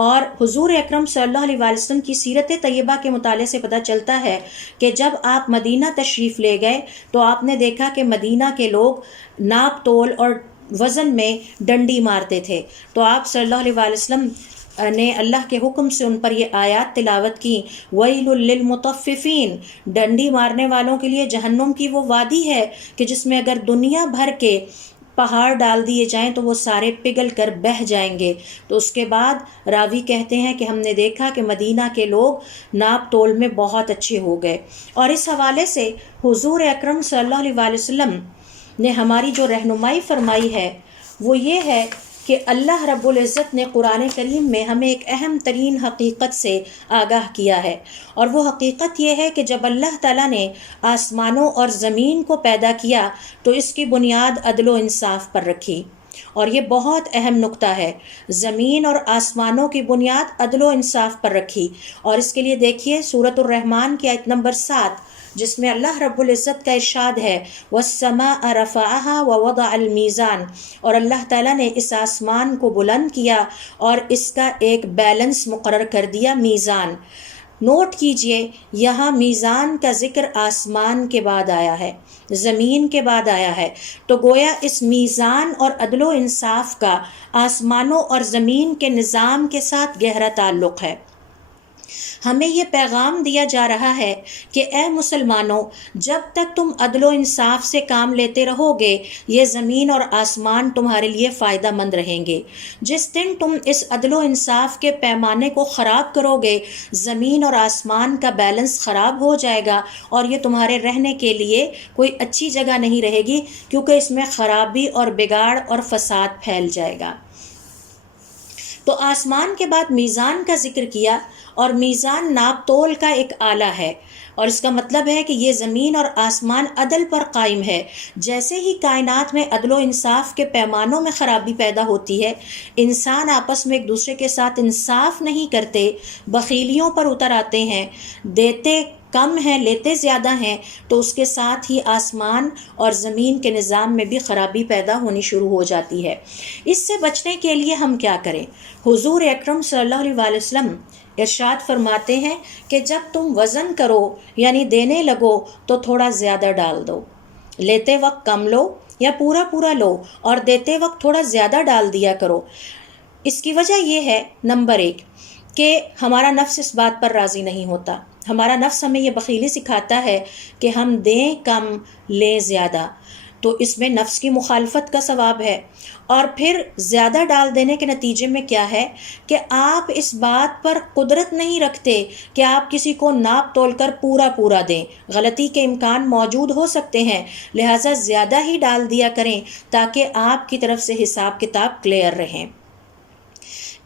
اور حضور اکرم صلی اللہ علیہ وسلم کی سیرت طیبہ کے مطالعے سے پتہ چلتا ہے کہ جب آپ مدینہ تشریف لے گئے تو آپ نے دیکھا کہ مدینہ کے لوگ ناپ تول اور وزن میں ڈنڈی مارتے تھے. تو آپ صلی اللہ علیہ وسلم نے اللہ کے حکم سے ان پر یہ آیات تلاوت کی وَيْلٌ لِّلْمُطَفِّفِينَ، ڈنڈی مارنے والوں کے لیے جہنم کی وہ وادی ہے کہ جس میں اگر دنیا بھر کے پہاڑ ڈال دیے جائیں تو وہ سارے پگھل کر بہہ جائیں گے. تو اس کے بعد راوی کہتے ہیں کہ ہم نے دیکھا کہ مدینہ کے لوگ ناپ تول میں بہت اچھے ہو گئے. اور اس حوالے سے حضور اکرم صلی اللہ علیہ وسلم نے ہماری جو رہنمائی فرمائی ہے وہ یہ ہے کہ اللہ رب العزت نے قرآن کریم میں ہمیں ایک اہم ترین حقیقت سے آگاہ کیا ہے. اور وہ حقیقت یہ ہے کہ جب اللہ تعالیٰ نے آسمانوں اور زمین کو پیدا کیا تو اس کی بنیاد عدل و انصاف پر رکھی. اور یہ بہت اہم نقطہ ہے، زمین اور آسمانوں کی بنیاد عدل و انصاف پر رکھی. اور اس کے لیے دیکھیے سورۃ الرحمن کی آیت نمبر 7 جس میں اللہ رب العزت کا ارشاد ہے وَالسَّمَاءَ رَفَعَهَا وَوَضَعَ الْمِيزَانَ، اور اللہ تعالیٰ نے اس آسمان کو بلند کیا اور اس کا ایک بیلنس مقرر کر دیا، میزان. نوٹ کیجئے یہاں میزان کا ذکر آسمان کے بعد آیا ہے، زمین کے بعد آیا ہے. تو گویا اس میزان اور عدل و انصاف کا آسمانوں اور زمین کے نظام کے ساتھ گہرا تعلق ہے. ہمیں یہ پیغام دیا جا رہا ہے کہ اے مسلمانوں، جب تک تم عدل و انصاف سے کام لیتے رہو گے یہ زمین اور آسمان تمہارے لیے فائدہ مند رہیں گے. جس دن تم اس عدل و انصاف کے پیمانے کو خراب کرو گے زمین اور آسمان کا بیلنس خراب ہو جائے گا اور یہ تمہارے رہنے کے لیے کوئی اچھی جگہ نہیں رہے گی، کیونکہ اس میں خرابی اور بگاڑ اور فساد پھیل جائے گا. تو آسمان کے بعد میزان کا ذکر کیا، اور میزان ناپ تول کا ایک آلہ ہے، اور اس کا مطلب ہے کہ یہ زمین اور آسمان عدل پر قائم ہے. جیسے ہی کائنات میں عدل و انصاف کے پیمانوں میں خرابی پیدا ہوتی ہے، انسان آپس میں ایک دوسرے کے ساتھ انصاف نہیں کرتے، بخیلیوں پر اتر آتے ہیں، دیتے کم ہیں لیتے زیادہ ہیں، تو اس کے ساتھ ہی آسمان اور زمین کے نظام میں بھی خرابی پیدا ہونی شروع ہو جاتی ہے. اس سے بچنے کے لیے ہم کیا کریں؟ حضور اکرم صلی اللہ علیہ وسلم ارشاد فرماتے ہیں کہ جب تم وزن کرو یعنی دینے لگو تو تھوڑا زیادہ ڈال دو. لیتے وقت کم لو یا پورا پورا لو اور دیتے وقت تھوڑا زیادہ ڈال دیا کرو۔ اس کی وجہ یہ ہے نمبر 1 کہ ہمارا نفس اس بات پر راضی نہیں ہوتا۔ ہمارا نفس ہمیں یہ بخیلی سکھاتا ہے کہ ہم دیں کم لیں زیادہ، تو اس میں نفس کی مخالفت کا ثواب ہے۔ اور پھر زیادہ ڈال دینے کے نتیجے میں کیا ہے کہ آپ اس بات پر قدرت نہیں رکھتے کہ آپ کسی کو ناپ تول کر پورا پورا دیں، غلطی کے امکان موجود ہو سکتے ہیں، لہٰذا زیادہ ہی ڈال دیا کریں تاکہ آپ کی طرف سے حساب کتاب کلیئر رہیں۔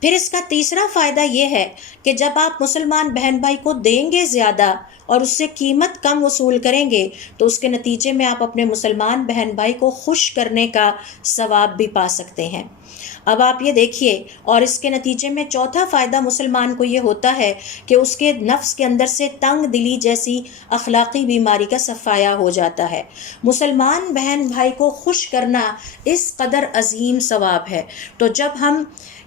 پھر اس کا تیسرا فائدہ یہ ہے کہ جب آپ مسلمان بہن بھائی کو دیں گے زیادہ اور اس سے قیمت کم وصول کریں گے تو اس کے نتیجے میں آپ اپنے مسلمان بہن بھائی کو خوش کرنے کا ثواب بھی پا سکتے ہیں۔ اب آپ یہ دیکھیے، اور اس کے نتیجے میں چوتھا فائدہ مسلمان کو یہ ہوتا ہے کہ اس کے نفس کے اندر سے تنگ دلی جیسی اخلاقی بیماری کا صفایا ہو جاتا ہے۔ مسلمان بہن بھائی کو خوش کرنا اس قدر عظیم ثواب ہے، تو جب ہم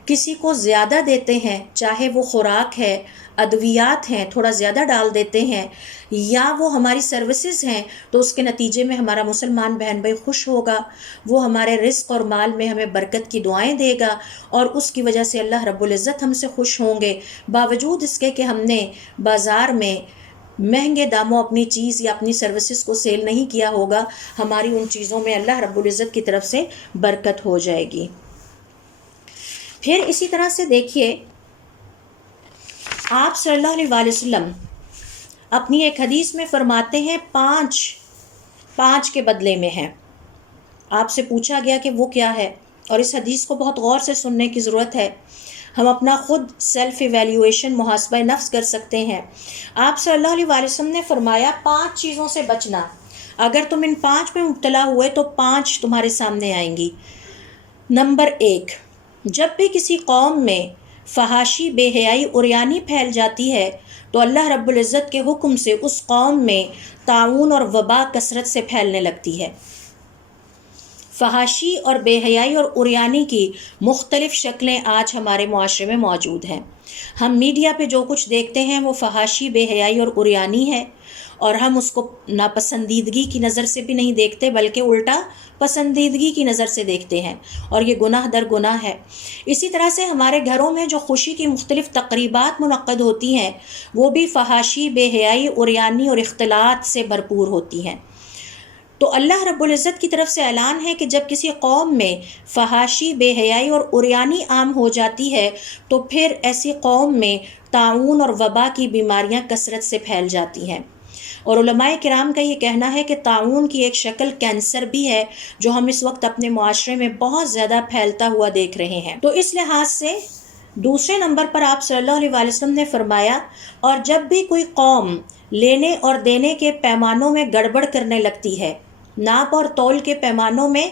کسی کو زیادہ دیتے ہیں، چاہے وہ خوراک ہے، ادویات ہیں، تھوڑا زیادہ ڈال دیتے ہیں، یا وہ ہماری سروسز ہیں، تو اس کے نتیجے میں ہمارا مسلمان بہن بھائی خوش ہوگا، وہ ہمارے رزق اور مال میں ہمیں برکت کی دعائیں دے گا، اور اس کی وجہ سے اللہ رب العزت ہم سے خوش ہوں گے، باوجود اس کے کہ ہم نے بازار میں مہنگے داموں اپنی چیز یا اپنی سروسز کو سیل نہیں کیا ہوگا، ہماری ان چیزوں میں اللہ رب العزت کی طرف سے برکت ہو جائے گی۔ پھر اسی طرح سے دیکھیے، آپ صلی اللہ علیہ وسلم اپنی ایک حدیث میں فرماتے ہیں پانچ کے بدلے میں ہیں۔ آپ سے پوچھا گیا کہ وہ کیا ہے، اور اس حدیث کو بہت غور سے سننے کی ضرورت ہے۔ ہم اپنا خود سیلف ایویلیویشن، محاسبہ نفس کر سکتے ہیں۔ آپ صلی اللہ علیہ وسلم نے فرمایا 5 چیزوں سے بچنا، اگر تم ان 5 میں مبتلا ہوئے تو 5 تمہارے سامنے آئیں گی۔ نمبر 1، جب بھی کسی قوم میں فحاشی، بے حیائی، عریانی پھیل جاتی ہے تو اللہ رب العزت کے حکم سے اس قوم میں طاعون اور وبا کثرت سے پھیلنے لگتی ہے۔ فحاشی اور بے حیائی اور عریانی کی مختلف شکلیں آج ہمارے معاشرے میں موجود ہیں۔ ہم میڈیا پہ جو کچھ دیکھتے ہیں وہ فحاشی، بے حیائی اور عریانی ہے، اور ہم اس کو ناپسندیدگی کی نظر سے بھی نہیں دیکھتے بلکہ الٹا پسندیدگی کی نظر سے دیکھتے ہیں، اور یہ گناہ در گناہ ہے۔ اسی طرح سے ہمارے گھروں میں جو خوشی کی مختلف تقریبات منعقد ہوتی ہیں وہ بھی فحاشی، بے حیائی، عریانی اور اختلاط سے بھرپور ہوتی ہیں۔ تو اللہ رب العزت کی طرف سے اعلان ہے کہ جب کسی قوم میں فحاشی، بے حیائی اور عریانی عام ہو جاتی ہے تو پھر ایسی قوم میں طاعون اور وبا کی بیماریاں کثرت سے پھیل جاتی ہیں۔ اور علماء کرام کا یہ کہنا ہے کہ طاعون کی ایک شکل کینسر بھی ہے، جو ہم اس وقت اپنے معاشرے میں بہت زیادہ پھیلتا ہوا دیکھ رہے ہیں۔ تو اس لحاظ سے دوسرے نمبر پر آپ صلی اللہ علیہ وسلم نے فرمایا، اور جب بھی کوئی قوم لینے اور دینے کے پیمانوں میں گڑبڑ کرنے لگتی ہے، ناپ اور تول کے پیمانوں میں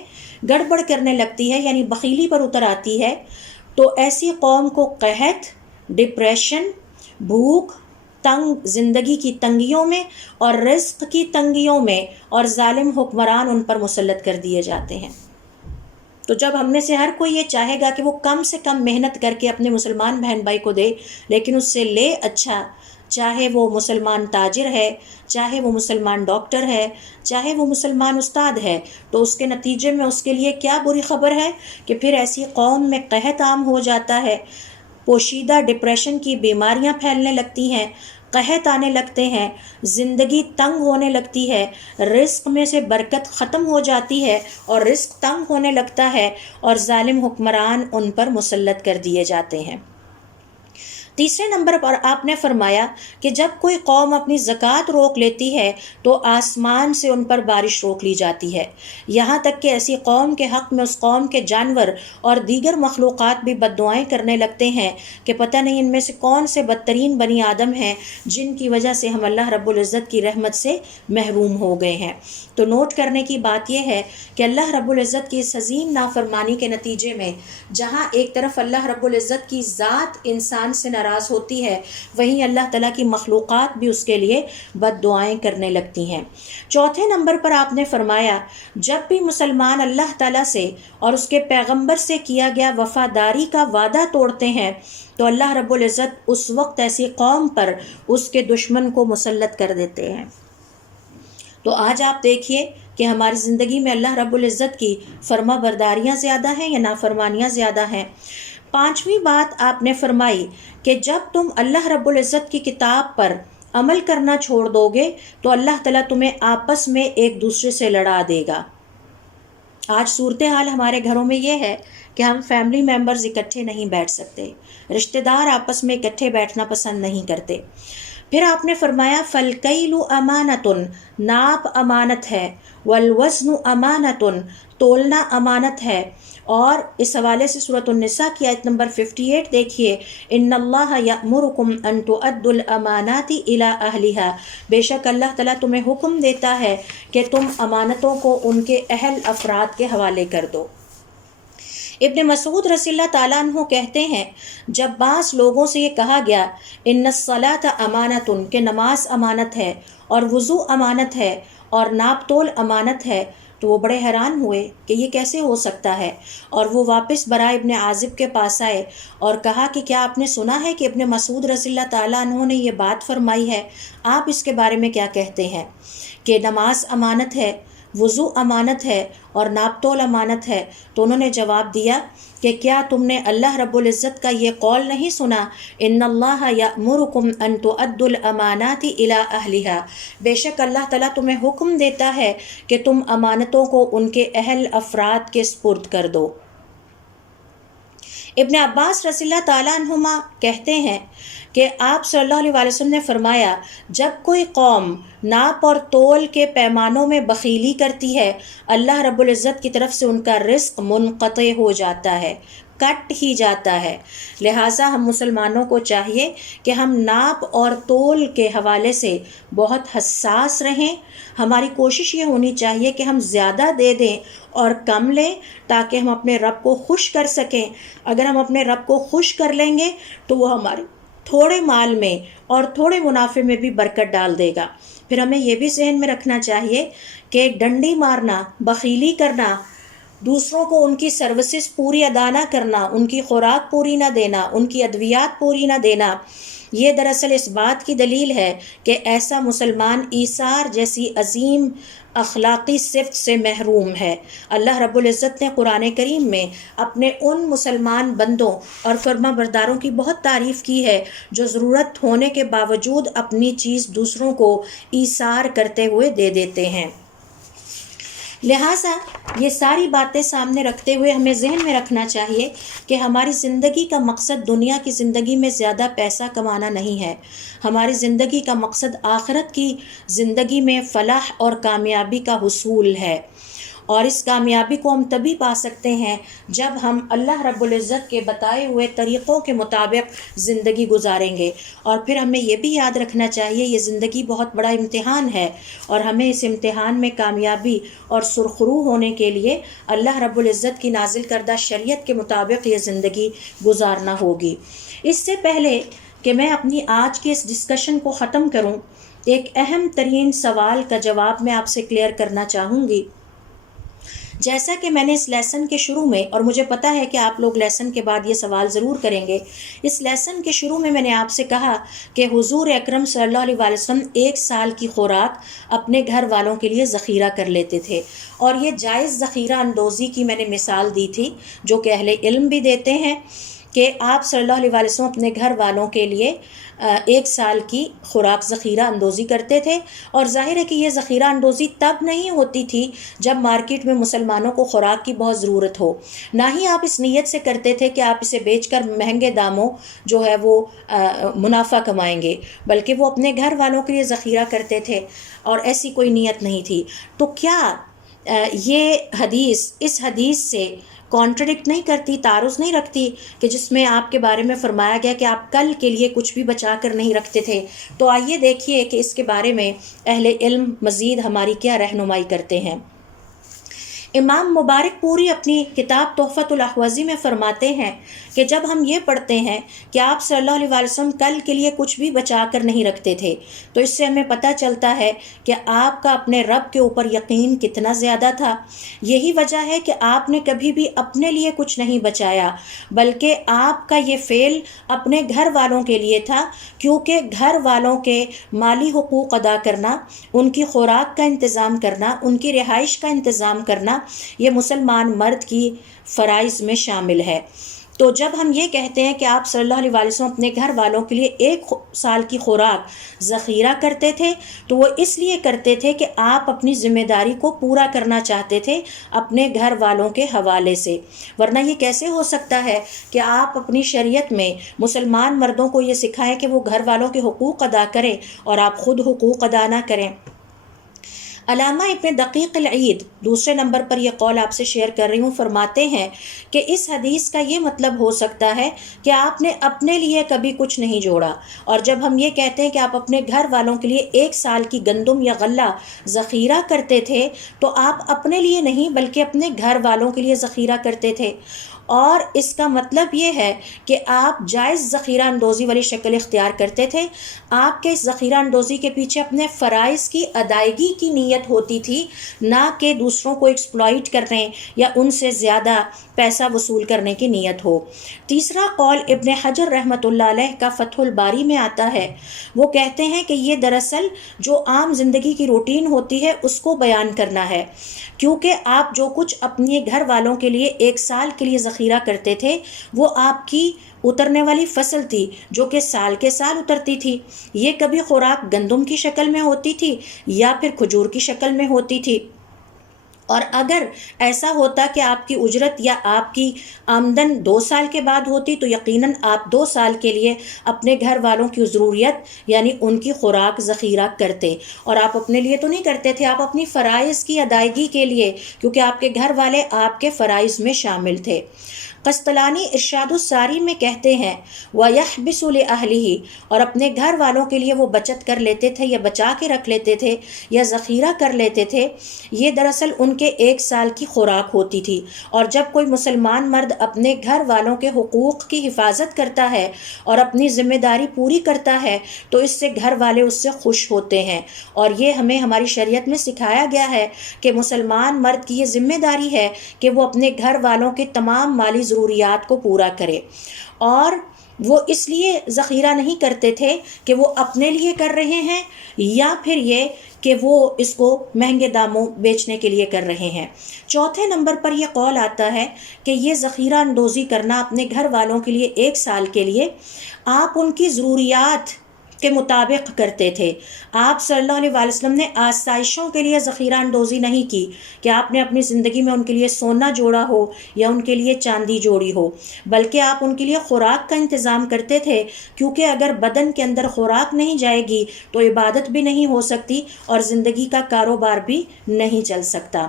گڑبڑ کرنے لگتی ہے، یعنی بخیلی پر اتر آتی ہے، تو ایسی قوم کو قحط، ڈپریشن، بھوک، تنگ زندگی کی تنگیوں میں اور رزق کی تنگیوں میں اور ظالم حکمران ان پر مسلط کر دیے جاتے ہیں۔ تو جب ہم میں سے ہر کوئی یہ چاہے گا کہ وہ کم سے کم محنت کر کے اپنے مسلمان بہن بھائی کو دے، لیکن اس سے لے اچھا، چاہے وہ مسلمان تاجر ہے، چاہے وہ مسلمان ڈاکٹر ہے، چاہے وہ مسلمان استاد ہے، تو اس کے نتیجے میں اس کے لیے کیا بری خبر ہے کہ پھر ایسی قوم میں قحط عام ہو جاتا ہے، پوشیدہ ڈپریشن کی بیماریاں پھیلنے لگتی ہیں، قحط آنے لگتے ہیں، زندگی تنگ ہونے لگتی ہے، رزق میں سے برکت ختم ہو جاتی ہے اور رزق تنگ ہونے لگتا ہے، اور ظالم حکمران ان پر مسلط کر دیے جاتے ہیں۔ تیسرے نمبر پر آپ نے فرمایا کہ جب کوئی قوم اپنی زکوٰۃ روک لیتی ہے تو آسمان سے ان پر بارش روک لی جاتی ہے، یہاں تک کہ ایسی قوم کے حق میں اس قوم کے جانور اور دیگر مخلوقات بھی بد دعائیں کرنے لگتے ہیں کہ پتہ نہیں ان میں سے کون سے بدترین بنی آدم ہیں جن کی وجہ سے ہم اللہ رب العزت کی رحمت سے محروم ہو گئے ہیں۔ تو نوٹ کرنے کی بات یہ ہے کہ اللہ رب العزت کی اس عظیم نافرمانی کے نتیجے میں جہاں ایک طرف اللہ رب العزت کی ذات انسان سے ناراض ہوتی ہے، وہیں اللہ تعالیٰ کی مخلوقات بھی اس کے لیے بد دعائیں کرنے لگتی ہیں۔ چوتھے نمبر پر آپ نے فرمایا، جب بھی مسلمان اللہ تعالیٰ سے اور اس کے پیغمبر سے کیا گیا وفاداری کا وعدہ توڑتے ہیں تو اللہ رب العزت اس وقت ایسی قوم پر اس کے دشمن کو مسلط کر دیتے ہیں۔ تو آج آپ دیکھیے کہ ہماری زندگی میں اللہ رب العزت کی فرما برداریاں زیادہ ہیں یا نافرمانیاں زیادہ ہیں۔ پانچویں بات آپ نے فرمائی کہ جب تم اللہ رب العزت کی کتاب پر عمل کرنا چھوڑ دو گے تو اللہ تعالیٰ تمہیں آپس میں ایک دوسرے سے لڑا دے گا۔ آج صورتحال ہمارے گھروں میں یہ ہے کہ ہم فیملی ممبرز اکٹھے نہیں بیٹھ سکتے، رشتہ دار آپس میں اکٹھے بیٹھنا پسند نہیں کرتے۔ پھر آپ نے فرمایا فَالْكَيْلُ أَمَانَةٌ، ناپ امانت ہے، وَالْوَزْنُ أَمَانَةٌ، تولنا امانت ہے۔ اور اس حوالے سے سورۃ النساء کی آیت نمبر 58 دیکھیے، ان اللہ یأمرکم ان تؤدوا الامانات الی اہلھا، بے شک اللہ تعالیٰ تمہیں حکم دیتا ہے کہ تم امانتوں کو ان کے اہل افراد کے حوالے کر دو۔ ابن مسعود رضی اللہ تعالیٰ عنہ کہتے ہیں جب بعض لوگوں سے یہ کہا گیا ان الصلاۃ امانۃ، کہ نماز امانت ہے اور وضو امانت ہے اور ناپ تول امانت ہے، تو وہ بڑے حیران ہوئے کہ یہ کیسے ہو سکتا ہے، اور وہ واپس برا ابن عازب کے پاس آئے اور کہا کہ کیا آپ نے سنا ہے کہ ابن مسعود رضی اللہ تعالیٰ عنہ نے یہ بات فرمائی ہے، آپ اس کے بارے میں کیا کہتے ہیں کہ نماز امانت ہے، وضو امانت ہے اور ناپ تول امانت ہے؟ تو انہوں نے جواب دیا کہ کیا تم نے اللہ رب العزت کا یہ قول نہیں سنا، ان اللہ یأمرکم ان تؤدوا الامانات الی اہلھا، بے شک اللہ تعالیٰ تمہیں حکم دیتا ہے کہ تم امانتوں کو ان کے اہل افراد کے سپرد کر دو۔ ابن عباس رضی اللہ تعالیٰ عنہما کہتے ہیں کہ آپ صلی اللہ علیہ وسلم نے فرمایا جب کوئی قوم ناپ اور تول کے پیمانوں میں بخیلی کرتی ہے، اللہ رب العزت کی طرف سے ان کا رزق منقطع ہو جاتا ہے، کٹ ہی جاتا ہے۔ لہٰذا ہم مسلمانوں کو چاہیے کہ ہم ناپ اور تول کے حوالے سے بہت حساس رہیں۔ ہماری کوشش یہ ہونی چاہیے کہ ہم زیادہ دے دیں اور کم لیں تاکہ ہم اپنے رب کو خوش کر سکیں۔ اگر ہم اپنے رب کو خوش کر لیں گے تو وہ ہمارے تھوڑے مال میں اور تھوڑے منافع میں بھی برکت ڈال دے گا۔ پھر ہمیں یہ بھی ذہن میں رکھنا چاہیے کہ ڈنڈی مارنا، بخیلی کرنا، دوسروں کو ان کی سروسز پوری ادا نہ کرنا، ان کی خوراک پوری نہ دینا، ان کی ادویات پوری نہ دینا، یہ دراصل اس بات کی دلیل ہے کہ ایسا مسلمان ایثار جیسی عظیم اخلاقی صفت سے محروم ہے۔ اللہ رب العزت نے قرآن کریم میں اپنے ان مسلمان بندوں اور فرما برداروں کی بہت تعریف کی ہے جو ضرورت ہونے کے باوجود اپنی چیز دوسروں کو ایثار کرتے ہوئے دے دیتے ہیں۔ لہٰذا یہ ساری باتیں سامنے رکھتے ہوئے ہمیں ذہن میں رکھنا چاہیے کہ ہماری زندگی کا مقصد دنیا کی زندگی میں زیادہ پیسہ کمانا نہیں ہے، ہماری زندگی کا مقصد آخرت کی زندگی میں فلاح اور کامیابی کا حصول ہے، اور اس کامیابی کو ہم تبھی پا سکتے ہیں جب ہم اللہ رب العزت کے بتائے ہوئے طریقوں کے مطابق زندگی گزاریں گے۔ اور پھر ہمیں یہ بھی یاد رکھنا چاہیے یہ زندگی بہت بڑا امتحان ہے، اور ہمیں اس امتحان میں کامیابی اور سرخرو ہونے کے لیے اللہ رب العزت کی نازل کردہ شریعت کے مطابق یہ زندگی گزارنا ہوگی۔ اس سے پہلے کہ میں اپنی آج کے اس ڈسکشن کو ختم کروں، ایک اہم ترین سوال کا جواب میں آپ سے کلیئر کرنا چاہوں گی۔ جیسا کہ میں نے اس لیسن کے شروع میں، اور مجھے پتا ہے کہ آپ لوگ لیسن کے بعد یہ سوال ضرور کریں گے، اس لیسن کے شروع میں نے آپ سے کہا کہ حضور اکرم صلی اللہ علیہ وسلم 1 سال کی خوراک اپنے گھر والوں کے لیے ذخیرہ کر لیتے تھے، اور یہ جائز ذخیرہ اندوزی کی میں نے مثال دی تھی جو کہ اہل علم بھی دیتے ہیں کہ آپ صلی اللہ علیہ وسلم اپنے گھر والوں کے لیے 1 سال کی خوراک ذخیرہ اندوزی کرتے تھے، اور ظاہر ہے کہ یہ ذخیرہ اندوزی تب نہیں ہوتی تھی جب مارکیٹ میں مسلمانوں کو خوراک کی بہت ضرورت ہو، نہ ہی آپ اس نیت سے کرتے تھے کہ آپ اسے بیچ کر مہنگے داموں جو ہے وہ منافع کمائیں گے، بلکہ وہ اپنے گھر والوں کے لیے ذخیرہ کرتے تھے اور ایسی کوئی نیت نہیں تھی۔ تو کیا یہ حدیث اس حدیث سے کانٹرڈکٹ نہیں کرتی، تعارض نہیں رکھتی کہ جس میں آپ کے بارے میں فرمایا گیا کہ آپ کل کے لیے کچھ بھی بچا کر نہیں رکھتے تھے؟ تو آئیے دیکھیے کہ اس کے بارے میں اہل علم مزید ہماری کیا رہنمائی کرتے ہیں۔ امام مبارک پوری اپنی کتاب تحفۃ الاحوذی میں فرماتے ہیں کہ کہ جب ہم یہ پڑھتے ہیں کہ آپ صلی اللہ علیہ وسلم کل کے لیے کچھ بھی بچا کر نہیں رکھتے تھے، تو اس سے ہمیں پتہ چلتا ہے کہ آپ کا اپنے رب کے اوپر یقین کتنا زیادہ تھا۔ یہی وجہ ہے کہ آپ نے کبھی بھی اپنے لیے کچھ نہیں بچایا، بلکہ آپ کا یہ فعل اپنے گھر والوں کے لیے تھا، کیونکہ گھر والوں کے مالی حقوق ادا کرنا، ان کی خوراک کا انتظام کرنا، ان کی رہائش کا انتظام کرنا، یہ مسلمان مرد کی فرائض میں شامل ہے۔ تو جب ہم یہ کہتے ہیں کہ آپ صلی اللہ علیہ وسلم اپنے گھر والوں کے لیے 1 سال کی خوراک ذخیرہ کرتے تھے، تو وہ اس لیے کرتے تھے کہ آپ اپنی ذمہ داری کو پورا کرنا چاہتے تھے اپنے گھر والوں کے حوالے سے، ورنہ یہ کیسے ہو سکتا ہے کہ آپ اپنی شریعت میں مسلمان مردوں کو یہ سکھائیں کہ وہ گھر والوں کے حقوق ادا کریں اور آپ خود حقوق ادا نہ کریں۔ علامہ ابن دقیق العید دوسرے نمبر پر یہ قول آپ سے شیئر کر رہی ہوں، فرماتے ہیں کہ اس حدیث کا یہ مطلب ہو سکتا ہے کہ آپ نے اپنے لیے کبھی کچھ نہیں جوڑا، اور جب ہم یہ کہتے ہیں کہ آپ اپنے گھر والوں کے لیے 1 سال کی گندم یا غلہ ذخیرہ کرتے تھے، تو آپ اپنے لیے نہیں بلکہ اپنے گھر والوں کے لیے ذخیرہ کرتے تھے، اور اس کا مطلب یہ ہے کہ آپ جائز ذخیرہ اندوزی والی شکل اختیار کرتے تھے۔ آپ کے اس ذخیرہ اندوزی کے پیچھے اپنے فرائض کی ادائیگی کی نیت ہوتی تھی، نہ کہ دوسروں کو ایکسپلائٹ کرنے یا ان سے زیادہ پیسہ وصول کرنے کی نیت ہو۔ تیسرا قول ابن حجر رحمۃ اللہ علیہ کا فتح الباری میں آتا ہے، وہ کہتے ہیں کہ یہ دراصل جو عام زندگی کی روٹین ہوتی ہے اس کو بیان کرنا ہے، کیونکہ آپ جو کچھ اپنے گھر والوں کے لیے 1 سال کے لیے ذخیرہ کرتے تھے وہ آپ کی اترنے والی فصل تھی جو کہ سال کے سال اترتی تھی۔ یہ کبھی خوراک گندم کی شکل میں ہوتی تھی یا پھر کھجور کی شکل میں ہوتی تھی، اور اگر ایسا ہوتا کہ آپ کی اجرت یا آپ کی آمدن 2 سال کے بعد ہوتی تو یقیناً آپ 2 سال کے لیے اپنے گھر والوں کی ضروریت یعنی ان کی خوراک ذخیرہ کرتے، اور آپ اپنے لیے تو نہیں کرتے تھے، آپ اپنی فرائض کی ادائیگی کے لیے، کیونکہ آپ کے گھر والے آپ کے فرائض میں شامل تھے۔ قسطلانی ارشاد الساری میں کہتے ہیں وَيَحْبِسُ لِأَهْلِهِ، اور اپنے گھر والوں کے لیے وہ بچت کر لیتے تھے یا بچا کے رکھ لیتے تھے یا ذخیرہ کر لیتے تھے، یہ دراصل ان کے 1 سال کی خوراک ہوتی تھی۔ اور جب کوئی مسلمان مرد اپنے گھر والوں کے حقوق کی حفاظت کرتا ہے اور اپنی ذمہ داری پوری کرتا ہے تو اس سے گھر والے اس سے خوش ہوتے ہیں، اور یہ ہمیں ہماری شریعت میں سکھایا گیا ہے کہ مسلمان مرد کی یہ ذمہ داری ہے کہ وہ اپنے گھر والوں کے تمام مالی ضروریات کو پورا کرے، اور وہ اس لیے ذخیرہ نہیں کرتے تھے کہ وہ اپنے لیے کر رہے ہیں یا پھر یہ کہ وہ اس کو مہنگے داموں بیچنے کے لیے کر رہے ہیں۔ چوتھے نمبر پر یہ قول آتا ہے کہ یہ ذخیرہ اندوزی کرنا اپنے گھر والوں کے لیے 1 سال کے لیے آپ ان کی ضروریات کے مطابق کرتے تھے۔ آپ صلی اللہ علیہ وسلم نے آسائشوں کے لیے ذخیرہ اندوزی نہیں کی کہ آپ نے اپنی زندگی میں ان کے لیے سونا جوڑا ہو یا ان کے لیے چاندی جوڑی ہو، بلکہ آپ ان کے لیے خوراک کا انتظام کرتے تھے، کیونکہ اگر بدن کے اندر خوراک نہیں جائے گی تو عبادت بھی نہیں ہو سکتی اور زندگی کا کاروبار بھی نہیں چل سکتا۔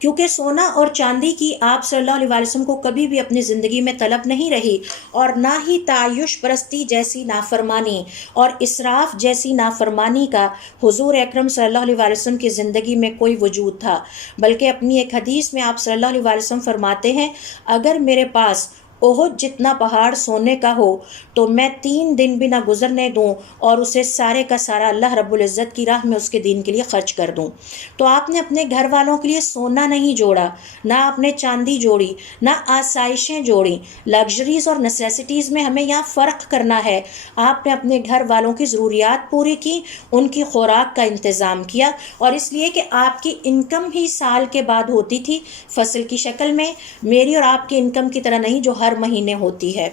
کیونکہ سونا اور چاندی کی آپ صلی اللہ علیہ وسلم کو کبھی بھی اپنی زندگی میں طلب نہیں رہی، اور نہ ہی تعیش پرستی جیسی نافرمانی اور اسراف جیسی نافرمانی کا حضور اکرم صلی اللہ علیہ وسلم کی زندگی میں کوئی وجود تھا، بلکہ اپنی ایک حدیث میں آپ صلی اللہ علیہ وسلم فرماتے ہیں اگر میرے پاس احد جتنا پہاڑ سونے کا ہو تو میں 3 دن بھی نہ گزرنے دوں اور اسے سارے کا سارا اللہ رب العزت کی راہ میں اس کے دین کے لیے خرچ کر دوں۔ تو آپ نے اپنے گھر والوں کے لیے سونا نہیں جوڑا، نہ آپ نے چاندی جوڑی، نہ آسائشیں جوڑی۔ لگژریز اور نیسیسٹیز میں ہمیں یہاں فرق کرنا ہے۔ آپ نے اپنے گھر والوں کی ضروریات پوری کی، ان کی خوراک کا انتظام کیا، اور اس لیے کہ آپ کی انکم ہی سال کے بعد ہوتی تھی فصل کی شکل میں، میری اور آپ کی انکم کی طرح نہیں جو ہر مہینے ہوتی ہے۔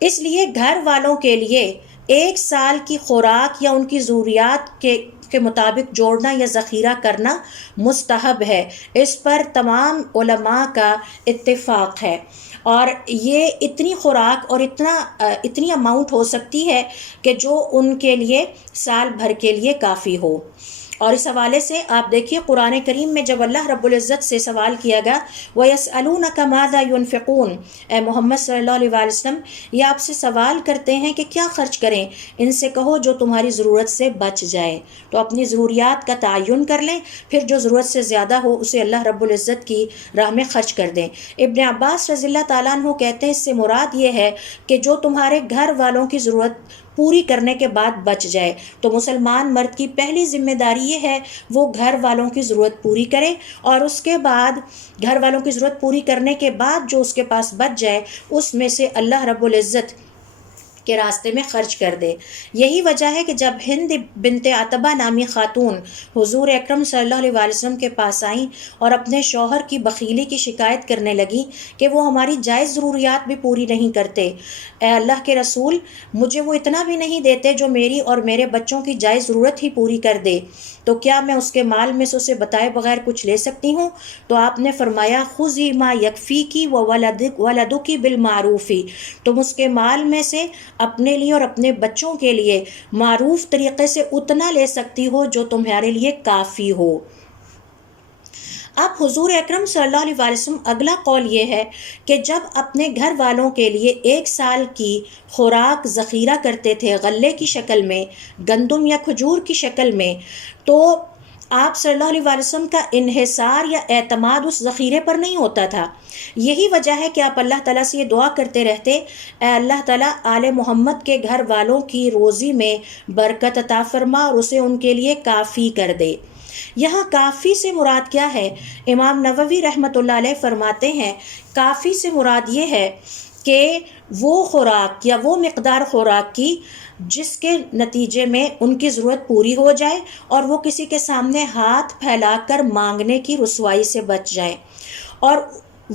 اس لیے گھر والوں کے لیے 1 سال کی خوراک یا ان کی ضروریات کے مطابق جوڑنا یا ذخیرہ کرنا مستحب ہے، اس پر تمام علماء کا اتفاق ہے، اور یہ اتنی خوراک اور اتنی اماؤنٹ ہو سکتی ہے کہ جو ان کے لیے سال بھر کے لیے کافی ہو۔ اور اس حوالے سے آپ دیکھیے قرآن کریم میں جب اللہ رب العزت سے سوال کیا گیا وَيَسْأَلُونَكَ مَاذَا يُنْفِقُونَ، اے محمد صلی اللہ علیہ وسلم یہ آپ سے سوال کرتے ہیں کہ کیا خرچ کریں، ان سے کہو جو تمہاری ضرورت سے بچ جائے، تو اپنی ضروریات کا تعین کر لیں، پھر جو ضرورت سے زیادہ ہو اسے اللہ رب العزت کی راہ میں خرچ کر دیں۔ ابن عباس رضی اللہ تعالیٰ عنہ کہتے ہیں اس سے مراد یہ ہے کہ جو تمہارے گھر والوں کی ضرورت پوری کرنے کے بعد بچ جائے، تو مسلمان مرد کی پہلی ذمہ داری یہ ہے وہ گھر والوں کی ضرورت پوری کرے، اور اس کے بعد گھر والوں کی ضرورت پوری کرنے کے بعد جو اس کے پاس بچ جائے اس میں سے اللہ رب العزت کے راستے میں خرچ کر دے۔ یہی وجہ ہے کہ جب ہند بنت عتبہ نامی خاتون حضور اکرم صلی اللہ علیہ وسلم کے پاس آئیں اور اپنے شوہر کی بخیلی کی شکایت کرنے لگیں کہ وہ ہماری جائز ضروریات بھی پوری نہیں کرتے، اے اللہ کے رسول مجھے وہ اتنا بھی نہیں دیتے جو میری اور میرے بچوں کی جائز ضرورت ہی پوری کر دے، تو کیا میں اس کے مال میں سے اسے بتائے بغیر کچھ لے سکتی ہوں؟ تو آپ نے فرمایا خذی ما یکفیکی وولدکی بالمعروفی، تم اس کے مال میں سے اپنے لیے اور اپنے بچوں کے لیے معروف طریقے سے اتنا لے سکتی ہو جو تمہارے لیے کافی ہو۔ اب حضور اکرم صلی اللہ علیہ وسلم اگلا قول یہ ہے کہ جب اپنے گھر والوں کے لیے 1 سال کی خوراک ذخیرہ کرتے تھے غلے کی شکل میں، گندم یا کھجور کی شکل میں، تو آپ صلی اللہ علیہ وسلم کا انحصار یا اعتماد اس ذخیرے پر نہیں ہوتا تھا۔ یہی وجہ ہے کہ آپ اللہ تعالیٰ سے یہ دعا کرتے رہتے، اے اللہ تعالیٰ آل محمد کے گھر والوں کی روزی میں برکت عطا فرما اور اسے ان کے لیے کافی کر دے۔ یہاں کافی سے مراد کیا ہے؟ امام نووی رحمۃ اللہ علیہ فرماتے ہیں کافی سے مراد یہ ہے کہ وہ خوراک یا وہ مقدار خوراک کی جس کے نتیجے میں ان کی ضرورت پوری ہو جائے اور وہ کسی کے سامنے ہاتھ پھیلا کر مانگنے کی رسوائی سے بچ جائیں، اور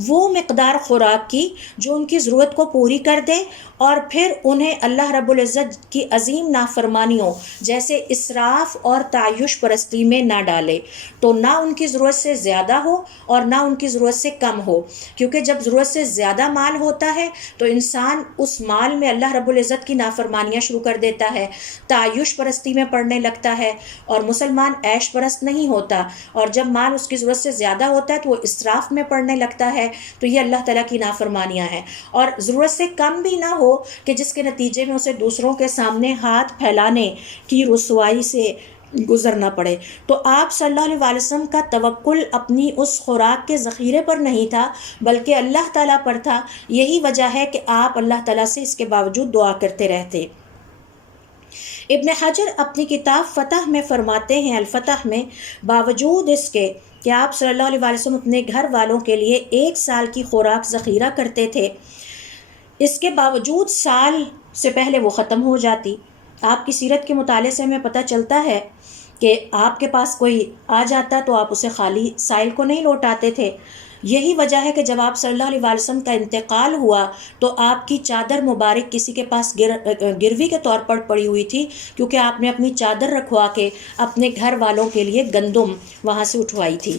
وہ مقدار خوراک کی جو ان کی ضرورت کو پوری کر دے اور پھر انہیں اللہ رب العزت کی عظیم نافرمانیوں جیسے اسراف اور تعیش پرستی میں نہ ڈالے، تو نہ ان کی ضرورت سے زیادہ ہو اور نہ ان کی ضرورت سے کم ہو، کیونکہ جب ضرورت سے زیادہ مال ہوتا ہے تو انسان اس مال میں اللہ رب العزت کی نافرمانیاں شروع کر دیتا ہے، تعیش پرستی میں پڑنے لگتا ہے، اور مسلمان عیش پرست نہیں ہوتا، اور جب مال اس کی ضرورت سے زیادہ ہوتا ہے تو وہ اسراف میں پڑنے لگتا ہے، تو یہ اللہ تعالیٰ کی نافرمانیاں ہیں، اور ضرورت سے کم بھی نہ ہو کہ جس کے نتیجے میں اسے دوسروں کے سامنے ہاتھ پھیلانے کی رسوائی سے گزرنا پڑے۔ تو آپ صلی اللہ علیہ وسلم کا توکل اپنی اس خوراک کے ذخیرے پر نہیں تھا بلکہ اللہ تعالیٰ پر تھا، یہی وجہ ہے کہ آپ اللہ تعالیٰ سے اس کے باوجود دعا کرتے رہتے۔ ابن حجر اپنی کتاب فتح میں فرماتے ہیں، الفتح میں، باوجود اس کے کہ آپ صلی اللہ علیہ وسلم اپنے گھر والوں کے لیے 1 سال کی خوراک ذخیرہ کرتے تھے، اس کے باوجود سال سے پہلے وہ ختم ہو جاتی۔ آپ کی سیرت کے مطالعے سے ہمیں پتہ چلتا ہے کہ آپ کے پاس کوئی آ جاتا تو آپ اسے خالی سائل کو نہیں لوٹاتے تھے۔ یہی وجہ ہے کہ جب آپ صلی اللہ علیہ وسلم کا انتقال ہوا تو آپ کی چادر مبارک کسی کے پاس گروی کے طور پر پڑی ہوئی تھی، کیونکہ آپ نے اپنی چادر رکھوا کے اپنے گھر والوں کے لیے گندم وہاں سے اٹھوائی تھی۔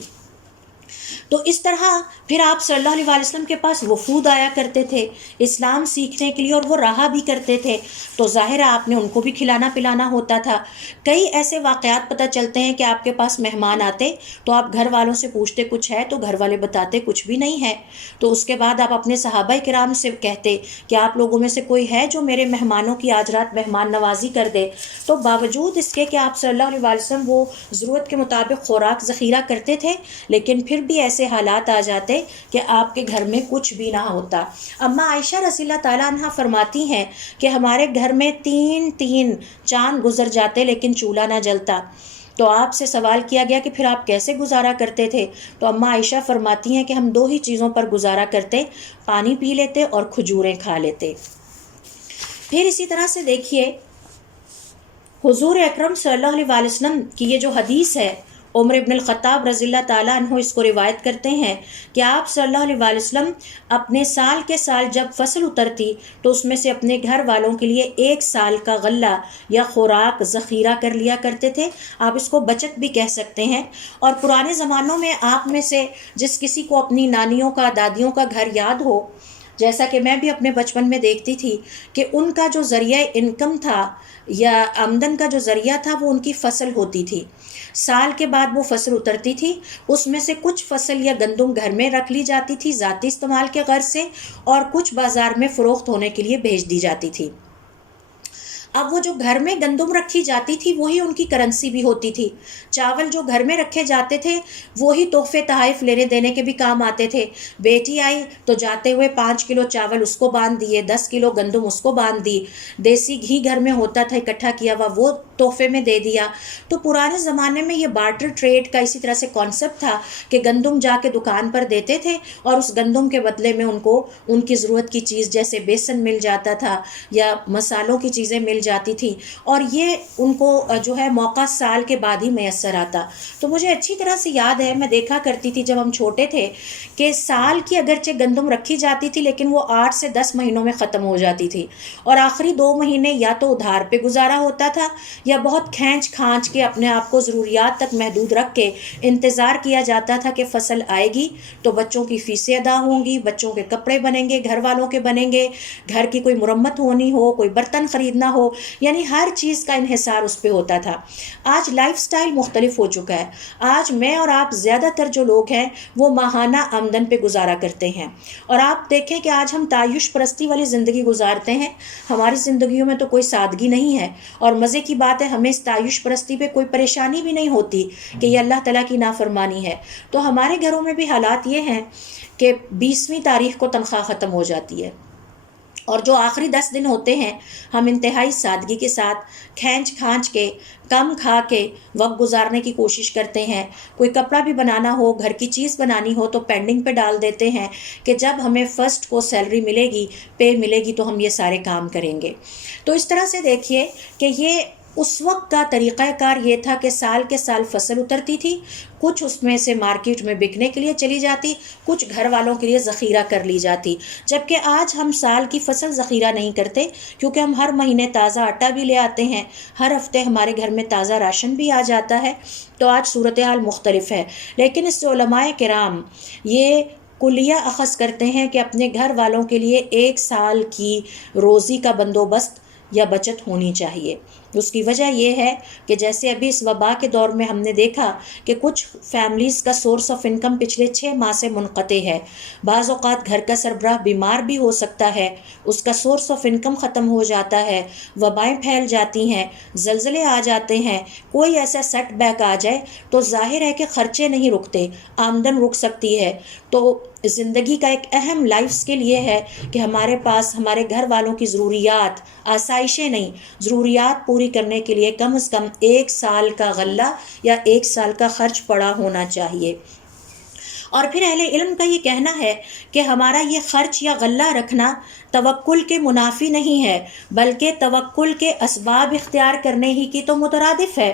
تو اس طرح پھر آپ صلی اللہ علیہ وسلم کے پاس وفود آیا کرتے تھے اسلام سیکھنے کے لیے، اور وہ رہا بھی کرتے تھے، تو ظاہر ہے آپ نے ان کو بھی کھلانا پلانا ہوتا تھا۔ کئی ایسے واقعات پتہ چلتے ہیں کہ آپ کے پاس مہمان آتے تو آپ گھر والوں سے پوچھتے کچھ ہے تو گھر والے بتاتے کچھ بھی نہیں ہے، تو اس کے بعد آپ اپنے صحابہ کرام سے کہتے کہ آپ لوگوں میں سے کوئی ہے جو میرے مہمانوں کی آج رات مہمان نوازی کر دے۔ تو باوجود اس کے کہ آپ صلی اللہ علیہ وسلم وہ ضرورت کے مطابق خوراک ذخیرہ کرتے تھے، لیکن پھر بھی ایسے حالات آ جاتے کہ آپ کے گھر میں کچھ بھی نہ ہوتا۔ اما عائشہ رضی اللہ تعالیٰ عنہ فرماتی ہیں کہ ہمارے گھر میں 3 چاند گزر جاتے لیکن چولہا نہ جلتا۔ تو آپ سے سوال کیا گیا کہ پھر آپ کیسے گزارا کرتے تھے؟ تو اما عائشہ فرماتی ہیں کہ ہم 2 ہی چیزوں پر گزارا کرتے، پانی پی لیتے اور کھجوریں کھا لیتے۔ پھر اسی طرح سے دیکھیے حضور اکرم صلی اللہ علیہ وسلم کی یہ جو حدیث ہے، عمر ابن الخطاب رضی اللہ تعالیٰ عنہ اس کو روایت کرتے ہیں کہ آپ صلی اللہ علیہ وسلم اپنے سال کے سال جب فصل اترتی تو اس میں سے اپنے گھر والوں کے لیے 1 سال کا غلہ یا خوراک ذخیرہ کر لیا کرتے تھے۔ آپ اس کو بچت بھی کہہ سکتے ہیں۔ اور پرانے زمانوں میں آپ میں سے جس کسی کو اپنی نانیوں کا دادیوں کا گھر یاد ہو، جیسا کہ میں بھی اپنے بچپن میں دیکھتی تھی کہ ان کا جو ذریعہ انکم تھا یا آمدن کا جو ذریعہ تھا وہ ان کی فصل ہوتی تھی۔ سال کے بعد وہ فصل اترتی تھی، اس میں سے کچھ فصل یا گندم گھر میں رکھ لی جاتی تھی ذاتی استعمال کے غرض سے، اور کچھ بازار میں فروخت ہونے کے لیے بھیج دی جاتی تھی۔ اب وہ جو گھر میں گندم رکھی جاتی تھی وہی ان کی کرنسی بھی ہوتی تھی۔ چاول جو گھر میں رکھے جاتے تھے وہی تحفے تحائف لینے دینے کے بھی کام آتے تھے۔ بیٹی آئی تو جاتے ہوئے 5 کلو چاول اس کو باندھ دیے، 10 کلو گندم اس کو باندھ دی، دیسی گھی گھر میں ہوتا تھا اکٹھا کیا ہوا وہ تحفے میں دے دیا۔ تو پرانے زمانے میں یہ بارٹر ٹریڈ کا اسی طرح سے کانسیپٹ تھا کہ گندم جا کے دکان پر دیتے تھے اور اس گندم کے بدلے میں ان کو ان کی ضرورت کی چیز جیسے بیسن مل جاتا تھا یا مسالوں کی چیزیں مل جاتی تھی، اور یہ ان کو جو ہے موقع سال کے بعد ہی میسر آتا۔ تو مجھے اچھی طرح سے یاد ہے، میں دیکھا کرتی تھی جب ہم چھوٹے تھے کہ سال کی اگرچہ گندم رکھی جاتی تھی لیکن وہ 8 سے 10 مہینوں میں ختم ہو جاتی تھی، اور آخری 2 مہینے یا تو ادھار پہ گزارا ہوتا تھا یا بہت کھینچ کھانچ کے اپنے آپ کو ضروریات تک محدود رکھ کے انتظار کیا جاتا تھا کہ فصل آئے گی تو بچوں کی فیسیں ادا ہوں گی، بچوں کے کپڑے بنیں گے، گھر والوں کے بنیں گے، گھر کی کوئی مرمت ہونی ہو، کوئی برتن خریدنا ہو، یعنی ہر چیز کا انحصار اس پہ ہوتا تھا۔ آج لائف سٹائل مختلف ہو چکا ہے۔ آج میں اور آپ زیادہ تر جو لوگ ہیں وہ ماہانہ آمدن پہ گزارا کرتے ہیں، اور آپ دیکھیں کہ آج ہم تعیش پرستی والی زندگی گزارتے ہیں۔ ہماری زندگیوں میں تو کوئی سادگی نہیں ہے، اور مزے کی بات ہے ہمیں اس تعیش پرستی پہ کوئی پریشانی بھی نہیں ہوتی کہ یہ اللہ تعالیٰ کی نافرمانی ہے۔ تو ہمارے گھروں میں بھی حالات یہ ہیں کہ 20ویں تاریخ کو تنخواہ ختم ہو جاتی ہے، اور جو آخری 10 دن ہوتے ہیں ہم انتہائی سادگی کے ساتھ کھینچ کھانچ کے کم کھا کے وقت گزارنے کی کوشش کرتے ہیں۔ کوئی کپڑا بھی بنانا ہو، گھر کی چیز بنانی ہو تو پینڈنگ پہ ڈال دیتے ہیں کہ جب ہمیں فرسٹ کو سیلری ملے گی، پے ملے گی تو ہم یہ سارے کام کریں گے۔ تو اس طرح سے دیکھیے کہ یہ اس وقت کا طریقہ کار یہ تھا کہ سال کے سال فصل اترتی تھی، کچھ اس میں سے مارکیٹ میں بکنے کے لیے چلی جاتی، کچھ گھر والوں کے لیے ذخیرہ کر لی جاتی۔ جبکہ آج ہم سال کی فصل ذخیرہ نہیں کرتے کیونکہ ہم ہر مہینے تازہ آٹا بھی لے آتے ہیں، ہر ہفتے ہمارے گھر میں تازہ راشن بھی آ جاتا ہے۔ تو آج صورتحال مختلف ہے، لیکن اس سے علماء کرام یہ کلیہ اخذ کرتے ہیں کہ اپنے گھر والوں کے لیے 1 سال کی روزی کا بندوبست یا بچت ہونی چاہیے۔ اس کی وجہ یہ ہے کہ جیسے ابھی اس وبا کے دور میں ہم نے دیکھا کہ کچھ فیملیز کا سورس آف انکم پچھلے 6 ماہ سے منقطع ہے۔ بعض اوقات گھر کا سربراہ بیمار بھی ہو سکتا ہے، اس کا سورس آف انکم ختم ہو جاتا ہے، وبائیں پھیل جاتی ہیں، زلزلے آ جاتے ہیں، کوئی ایسا سیٹ بیک آ جائے تو ظاہر ہے کہ خرچے نہیں رکتے، آمدن رک سکتی ہے۔ تو زندگی کا ایک اہم لائف سکل یہ ہے کہ ہمارے پاس ہمارے گھر والوں کی ضروریات، آسائشیں نہیں، ضروریات پوری کرنے کے لیے کم از کم 1 سال کا غلہ یا 1 سال کا خرچ پڑا ہونا چاہیے۔ اور پھر اہل علم کا یہ کہنا ہے کہ ہمارا یہ خرچ یا غلہ رکھنا توکل کے منافی نہیں ہے، بلکہ توکل کے اسباب اختیار کرنے ہی کی تو مترادف ہے۔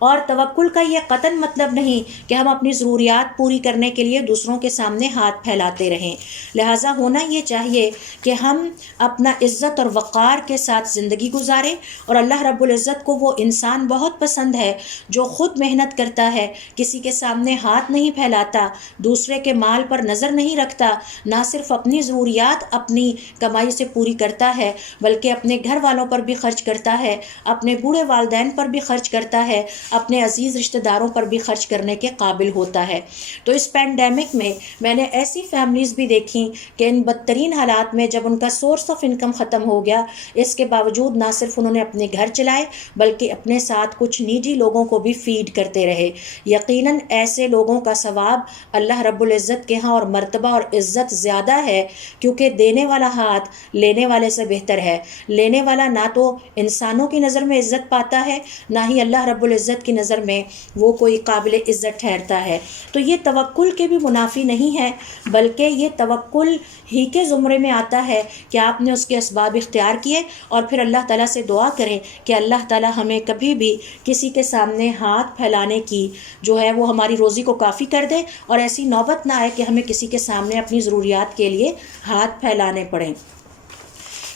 اور توکل کا یہ قطعاً مطلب نہیں کہ ہم اپنی ضروریات پوری کرنے کے لیے دوسروں کے سامنے ہاتھ پھیلاتے رہیں۔ لہٰذا ہونا یہ چاہیے کہ ہم اپنا عزت اور وقار کے ساتھ زندگی گزاریں، اور اللہ رب العزت کو وہ انسان بہت پسند ہے جو خود محنت کرتا ہے، کسی کے سامنے ہاتھ نہیں پھیلاتا، دوسرے کے مال پر نظر نہیں رکھتا، نہ صرف اپنی ضروریات اپنی کمائی سے پوری کرتا ہے بلکہ اپنے گھر والوں پر بھی خرچ کرتا ہے، اپنے بوڑھے والدین پر بھی خرچ کرتا ہے، اپنے عزیز رشتہ داروں پر بھی خرچ کرنے کے قابل ہوتا ہے۔ تو اس پینڈیمک میں نے ایسی فیملیز بھی دیکھیں کہ ان بدترین حالات میں جب ان کا سورس آف انکم ختم ہو گیا، اس کے باوجود نہ صرف انہوں نے اپنے گھر چلائے بلکہ اپنے ساتھ کچھ نیڈی لوگوں کو بھی فیڈ کرتے رہے۔ یقیناً ایسے لوگوں کا ثواب اللہ رب العزت کے ہاں اور مرتبہ اور عزت زیادہ ہے، کیونکہ دینے والا ہاتھ لینے والے سے بہتر ہے۔ لینے والا نہ تو انسانوں کی نظر میں عزت پاتا ہے، نہ ہی اللہ رب العزت کی نظر میں وہ کوئی قابل عزت ٹھہرتا ہے۔ تو یہ توکل کے بھی منافی نہیں ہے، بلکہ یہ توکل ہی کے زمرے میں آتا ہے کہ آپ نے اس کے اسباب اختیار کیے، اور پھر اللہ تعالیٰ سے دعا کریں کہ اللہ تعالیٰ ہمیں کبھی بھی کسی کے سامنے ہاتھ پھیلانے کی جو ہے وہ ہماری روزی کو کافی کر دے، اور ایسی نوبت نہ آئے کہ ہمیں کسی کے سامنے اپنی ضروریات کے لیے ہاتھ پھیلانے پڑیں۔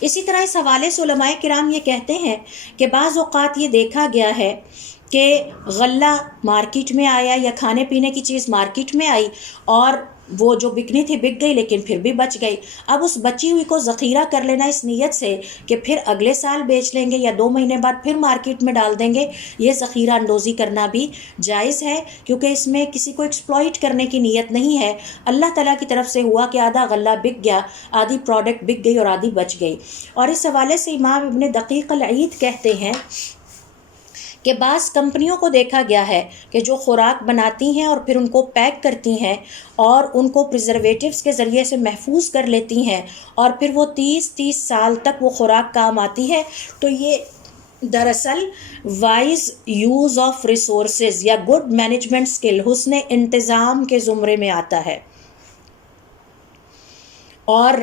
اسی طرح اس حوالے سے علماء کرام یہ کہتے ہیں کہ بعض اوقات یہ دیکھا گیا ہے کہ غلہ مارکیٹ میں آیا یا کھانے پینے کی چیز مارکیٹ میں آئی اور وہ جو بکنی تھی بک گئی لیکن پھر بھی بچ گئی. اب اس بچی ہوئی کو ذخیرہ کر لینا اس نیت سے کہ پھر اگلے سال بیچ لیں گے یا 2 مہینے بعد پھر مارکیٹ میں ڈال دیں گے، یہ ذخیرہ اندوزی کرنا بھی جائز ہے، کیونکہ اس میں کسی کو ایکسپلائٹ کرنے کی نیت نہیں ہے. اللہ تعالیٰ کی طرف سے ہوا کہ آدھا غلہ بک گیا، آدھی پروڈکٹ بک گئی اور آدھی بچ گئی. اور اس حوالے سے امام ابن دقیق العید کہتے ہیں کہ بعض کمپنیوں کو دیکھا گیا ہے کہ جو خوراک بناتی ہیں اور پھر ان کو پیک کرتی ہیں اور ان کو پریزرویٹیوز کے ذریعے سے محفوظ کر لیتی ہیں اور پھر وہ 30 سال تک وہ خوراک کام آتی ہے. تو یہ دراصل وائز یوز آف ریسورسز یا گڈ مینجمنٹ سکل، حسن انتظام کے زمرے میں آتا ہے. اور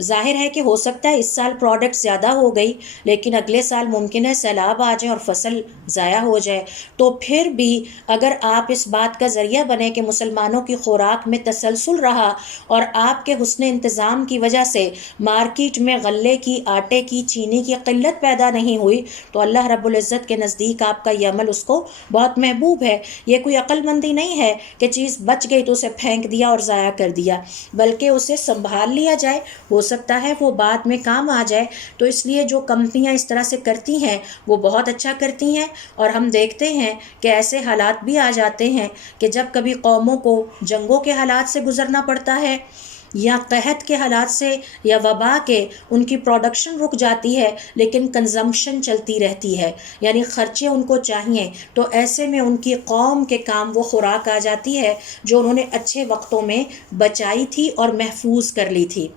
ظاہر ہے کہ ہو سکتا ہے اس سال پروڈکٹ زیادہ ہو گئی لیکن اگلے سال ممکن ہے سیلاب آ جائے اور فصل ضائع ہو جائے. تو پھر بھی اگر آپ اس بات کا ذریعہ بنے کہ مسلمانوں کی خوراک میں تسلسل رہا اور آپ کے حسن انتظام کی وجہ سے مارکیٹ میں غلے کی، آٹے کی، چینی کی قلت پیدا نہیں ہوئی، تو اللہ رب العزت کے نزدیک آپ کا یہ عمل اس کو بہت محبوب ہے. یہ کوئی عقل مندی نہیں ہے کہ چیز بچ گئی تو اسے پھینک دیا اور ضائع کر دیا، بلکہ اسے سنبھال لیا جائے، ہو سکتا ہے وہ بعد میں کام آ جائے. تو اس لیے جو کمپنیاں اس طرح سے کرتی ہیں وہ بہت اچھا کرتی ہیں. اور ہم دیکھتے ہیں کہ ایسے حالات بھی آ جاتے ہیں کہ جب کبھی قوموں کو جنگوں کے حالات سے گزرنا پڑتا ہے یا قحط کے حالات سے یا وبا کے، ان کی پروڈکشن رک جاتی ہے لیکن کنزمپشن چلتی رہتی ہے، یعنی خرچے ان کو چاہیے، تو ایسے میں ان کی قوم کے کام وہ خوراک آ جاتی ہے جو انہوں نے اچھے وقتوں میں بچائی تھی اور محفوظ کر لی تھی.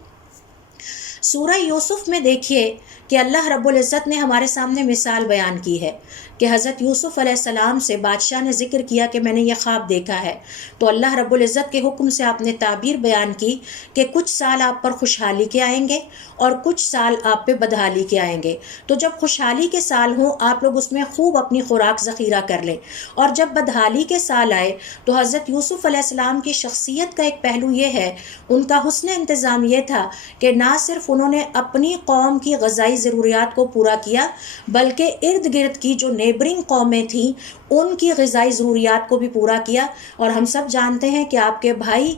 سورہ یوسف میں دیکھیے کہ اللہ رب العزت نے ہمارے سامنے مثال بیان کی ہے کہ حضرت یوسف علیہ السلام سے بادشاہ نے ذکر کیا کہ میں نے یہ خواب دیکھا ہے. تو اللہ رب العزت کے حکم سے آپ نے تعبیر بیان کی کہ کچھ سال آپ پر خوشحالی کے آئیں گے اور کچھ سال آپ پہ بدحالی کے آئیں گے. تو جب خوشحالی کے سال ہوں آپ لوگ اس میں خوب اپنی خوراک ذخیرہ کر لیں، اور جب بدحالی کے سال آئے تو حضرت یوسف علیہ السلام کی شخصیت کا ایک پہلو یہ ہے، ان کا حسن انتظام یہ تھا کہ نہ صرف انہوں نے اپنی قوم کی غذائی ضروریات کو پورا کیا بلکہ ارد گرد کی جو نیبرنگ قومیں تھیں ان کی غذائی ضروریات کو بھی پورا کیا. اور ہم سب جانتے ہیں کہ آپ کے بھائی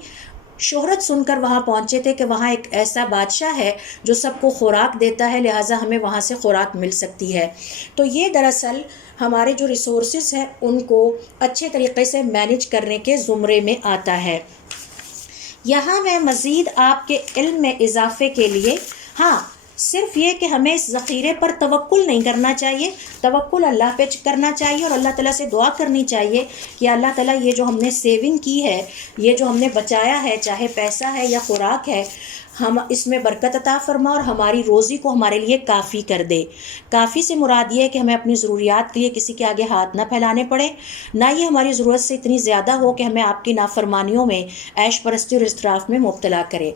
شہرت سن کر وہاں پہنچے تھے کہ وہاں ایک ایسا بادشاہ ہے جو سب کو خوراک دیتا ہے، لہٰذا ہمیں وہاں سے خوراک مل سکتی ہے. تو یہ دراصل ہمارے جو ریسورسز ہیں ان کو اچھے طریقے سے مینیج کرنے کے زمرے میں آتا ہے. یہاں میں مزید آپ کے علم میں اضافے کے لیے صرف یہ کہ ہمیں اس ذخیرے پر توکل نہیں کرنا چاہیے، توکل اللہ پہ کرنا چاہیے اور اللہ تعالیٰ سے دعا کرنی چاہیے کہ اللہ تعالیٰ یہ جو ہم نے سیونگ کی ہے، یہ جو ہم نے بچایا ہے، چاہے پیسہ ہے یا خوراک ہے، ہم اس میں برکت عطا فرما اور ہماری روزی کو ہمارے لیے کافی کر دے. کافی سے مراد یہ ہے کہ ہمیں اپنی ضروریات کے لیے کسی کے آگے ہاتھ نہ پھیلانے پڑے، نہ یہ ہماری ضرورت سے اتنی زیادہ ہو کہ ہمیں آپ کی نافرمانیوں میں، عیش پرستی اور اسراف میں مبتلا کرے.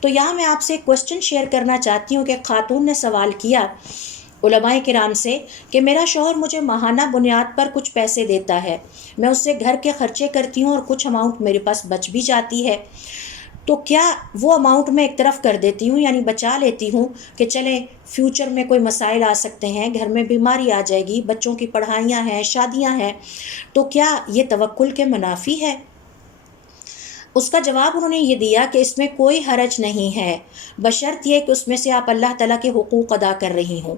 تو یہاں میں آپ سے ایک کوسچن شیئر کرنا چاہتی ہوں کہ ایک خاتون نے سوال کیا علماء کرام سے کہ میرا شوہر مجھے ماہانہ بنیاد پر کچھ پیسے دیتا ہے، میں اس سے گھر کے خرچے کرتی ہوں اور کچھ اماؤنٹ میرے پاس بچ بھی جاتی ہے، تو کیا وہ اماؤنٹ میں ایک طرف کر دیتی ہوں، یعنی بچا لیتی ہوں کہ چلیں فیوچر میں کوئی مسائل آ سکتے ہیں، گھر میں بیماری آ جائے گی، بچوں کی پڑھائیاں ہیں، شادیاں ہیں، تو کیا یہ توکل کے منافی ہے؟ اس کا جواب انہوں نے یہ دیا کہ اس میں کوئی حرج نہیں ہے، بشرط یہ کہ اس میں سے آپ اللہ تعالیٰ کے حقوق ادا کر رہی ہوں.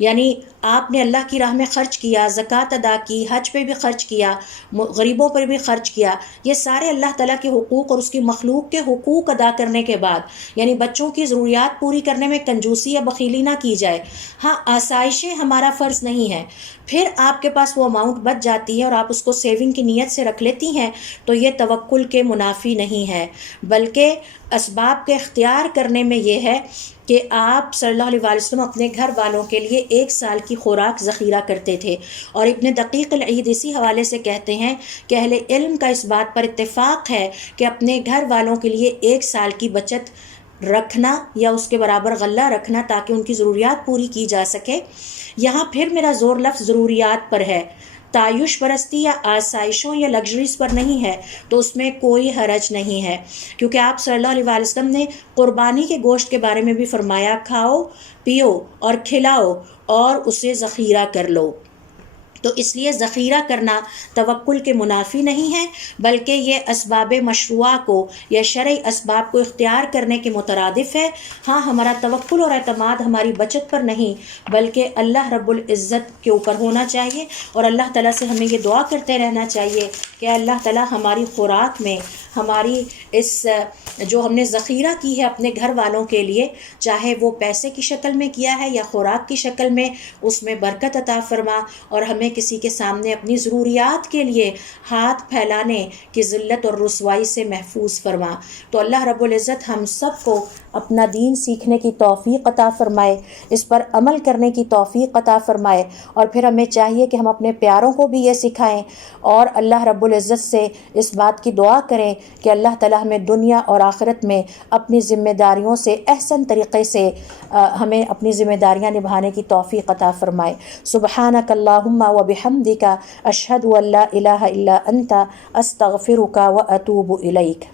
یعنی آپ نے اللہ کی راہ میں خرچ کیا، زکوٰۃ ادا کی، حج پہ بھی خرچ کیا، غریبوں پر بھی خرچ کیا، یہ سارے اللہ تعالیٰ کے حقوق اور اس کی مخلوق کے حقوق ادا کرنے کے بعد، یعنی بچوں کی ضروریات پوری کرنے میں کنجوسی یا بخیلی نہ کی جائے. آسائشیں ہمارا فرض نہیں ہے. پھر آپ کے پاس وہ اماؤنٹ بچ جاتی ہے اور آپ اس کو سیونگ کی نیت سے رکھ لیتی ہیں، تو یہ توکل کے منافی نہیں ہے، بلکہ اسباب کے اختیار کرنے میں یہ ہے کہ آپ صلی اللہ علیہ وسلم اپنے گھر والوں کے لیے 1 سال کی خوراک ذخیرہ کرتے تھے. اور ابن دقیق العید اسی حوالے سے کہتے ہیں کہ اہل علم کا اس بات پر اتفاق ہے کہ اپنے گھر والوں کے لیے 1 سال کی بچت رکھنا یا اس کے برابر غلہ رکھنا تاکہ ان کی ضروریات پوری کی جا سکے. یہاں پھر میرا زور لفظ ضروریات پر ہے، تعیش پرستی یا آسائشوں یا لگژریز پر نہیں ہے، تو اس میں کوئی حرج نہیں ہے، کیونکہ آپ صلی اللہ علیہ وسلم نے قربانی کے گوشت کے بارے میں بھی فرمایا، کھاؤ پیو اور کھلاؤ اور اسے ذخیرہ کر لو. تو اس لیے ذخیرہ کرنا توکل کے منافی نہیں ہے، بلکہ یہ اسباب مشروعہ کو یا شرعی اسباب کو اختیار کرنے کے مترادف ہے۔ ہاں، ہمارا توکل اور اعتماد ہماری بچت پر نہیں بلکہ اللہ رب العزت کے اوپر ہونا چاہیے، اور اللہ تعالیٰ سے ہمیں یہ دعا کرتے رہنا چاہیے کہ اللہ تعالیٰ ہماری خوراک میں، ہماری اس جو ہم نے ذخیرہ کی ہے اپنے گھر والوں کے لیے، چاہے وہ پیسے کی شکل میں کیا ہے یا خوراک کی شکل میں، اس میں برکت عطا فرما، اور ہمیں کسی کے سامنے اپنی ضروریات کے لیے ہاتھ پھیلانے کی ذلت اور رسوائی سے محفوظ فرما۔ تو اللہ رب العزت ہم سب کو اپنا دین سیکھنے کی توفیق عطا فرمائے، اس پر عمل کرنے کی توفیق عطا فرمائے، اور پھر ہمیں چاہیے کہ ہم اپنے پیاروں کو بھی یہ سکھائیں، اور اللہ رب العزت سے اس بات کی دعا کریں کہ اللہ تعالیٰ ہمیں دنیا اور آخرت میں اپنی ذمہ داریوں سے احسن طریقے سے ہمیں اپنی ذمہ داریاں نبھانے کی توفیق عطا فرمائے۔ سبحانک اللہم و بحمدک اشہد ان لا الہ الا انت استغفرک و اتوب الیک۔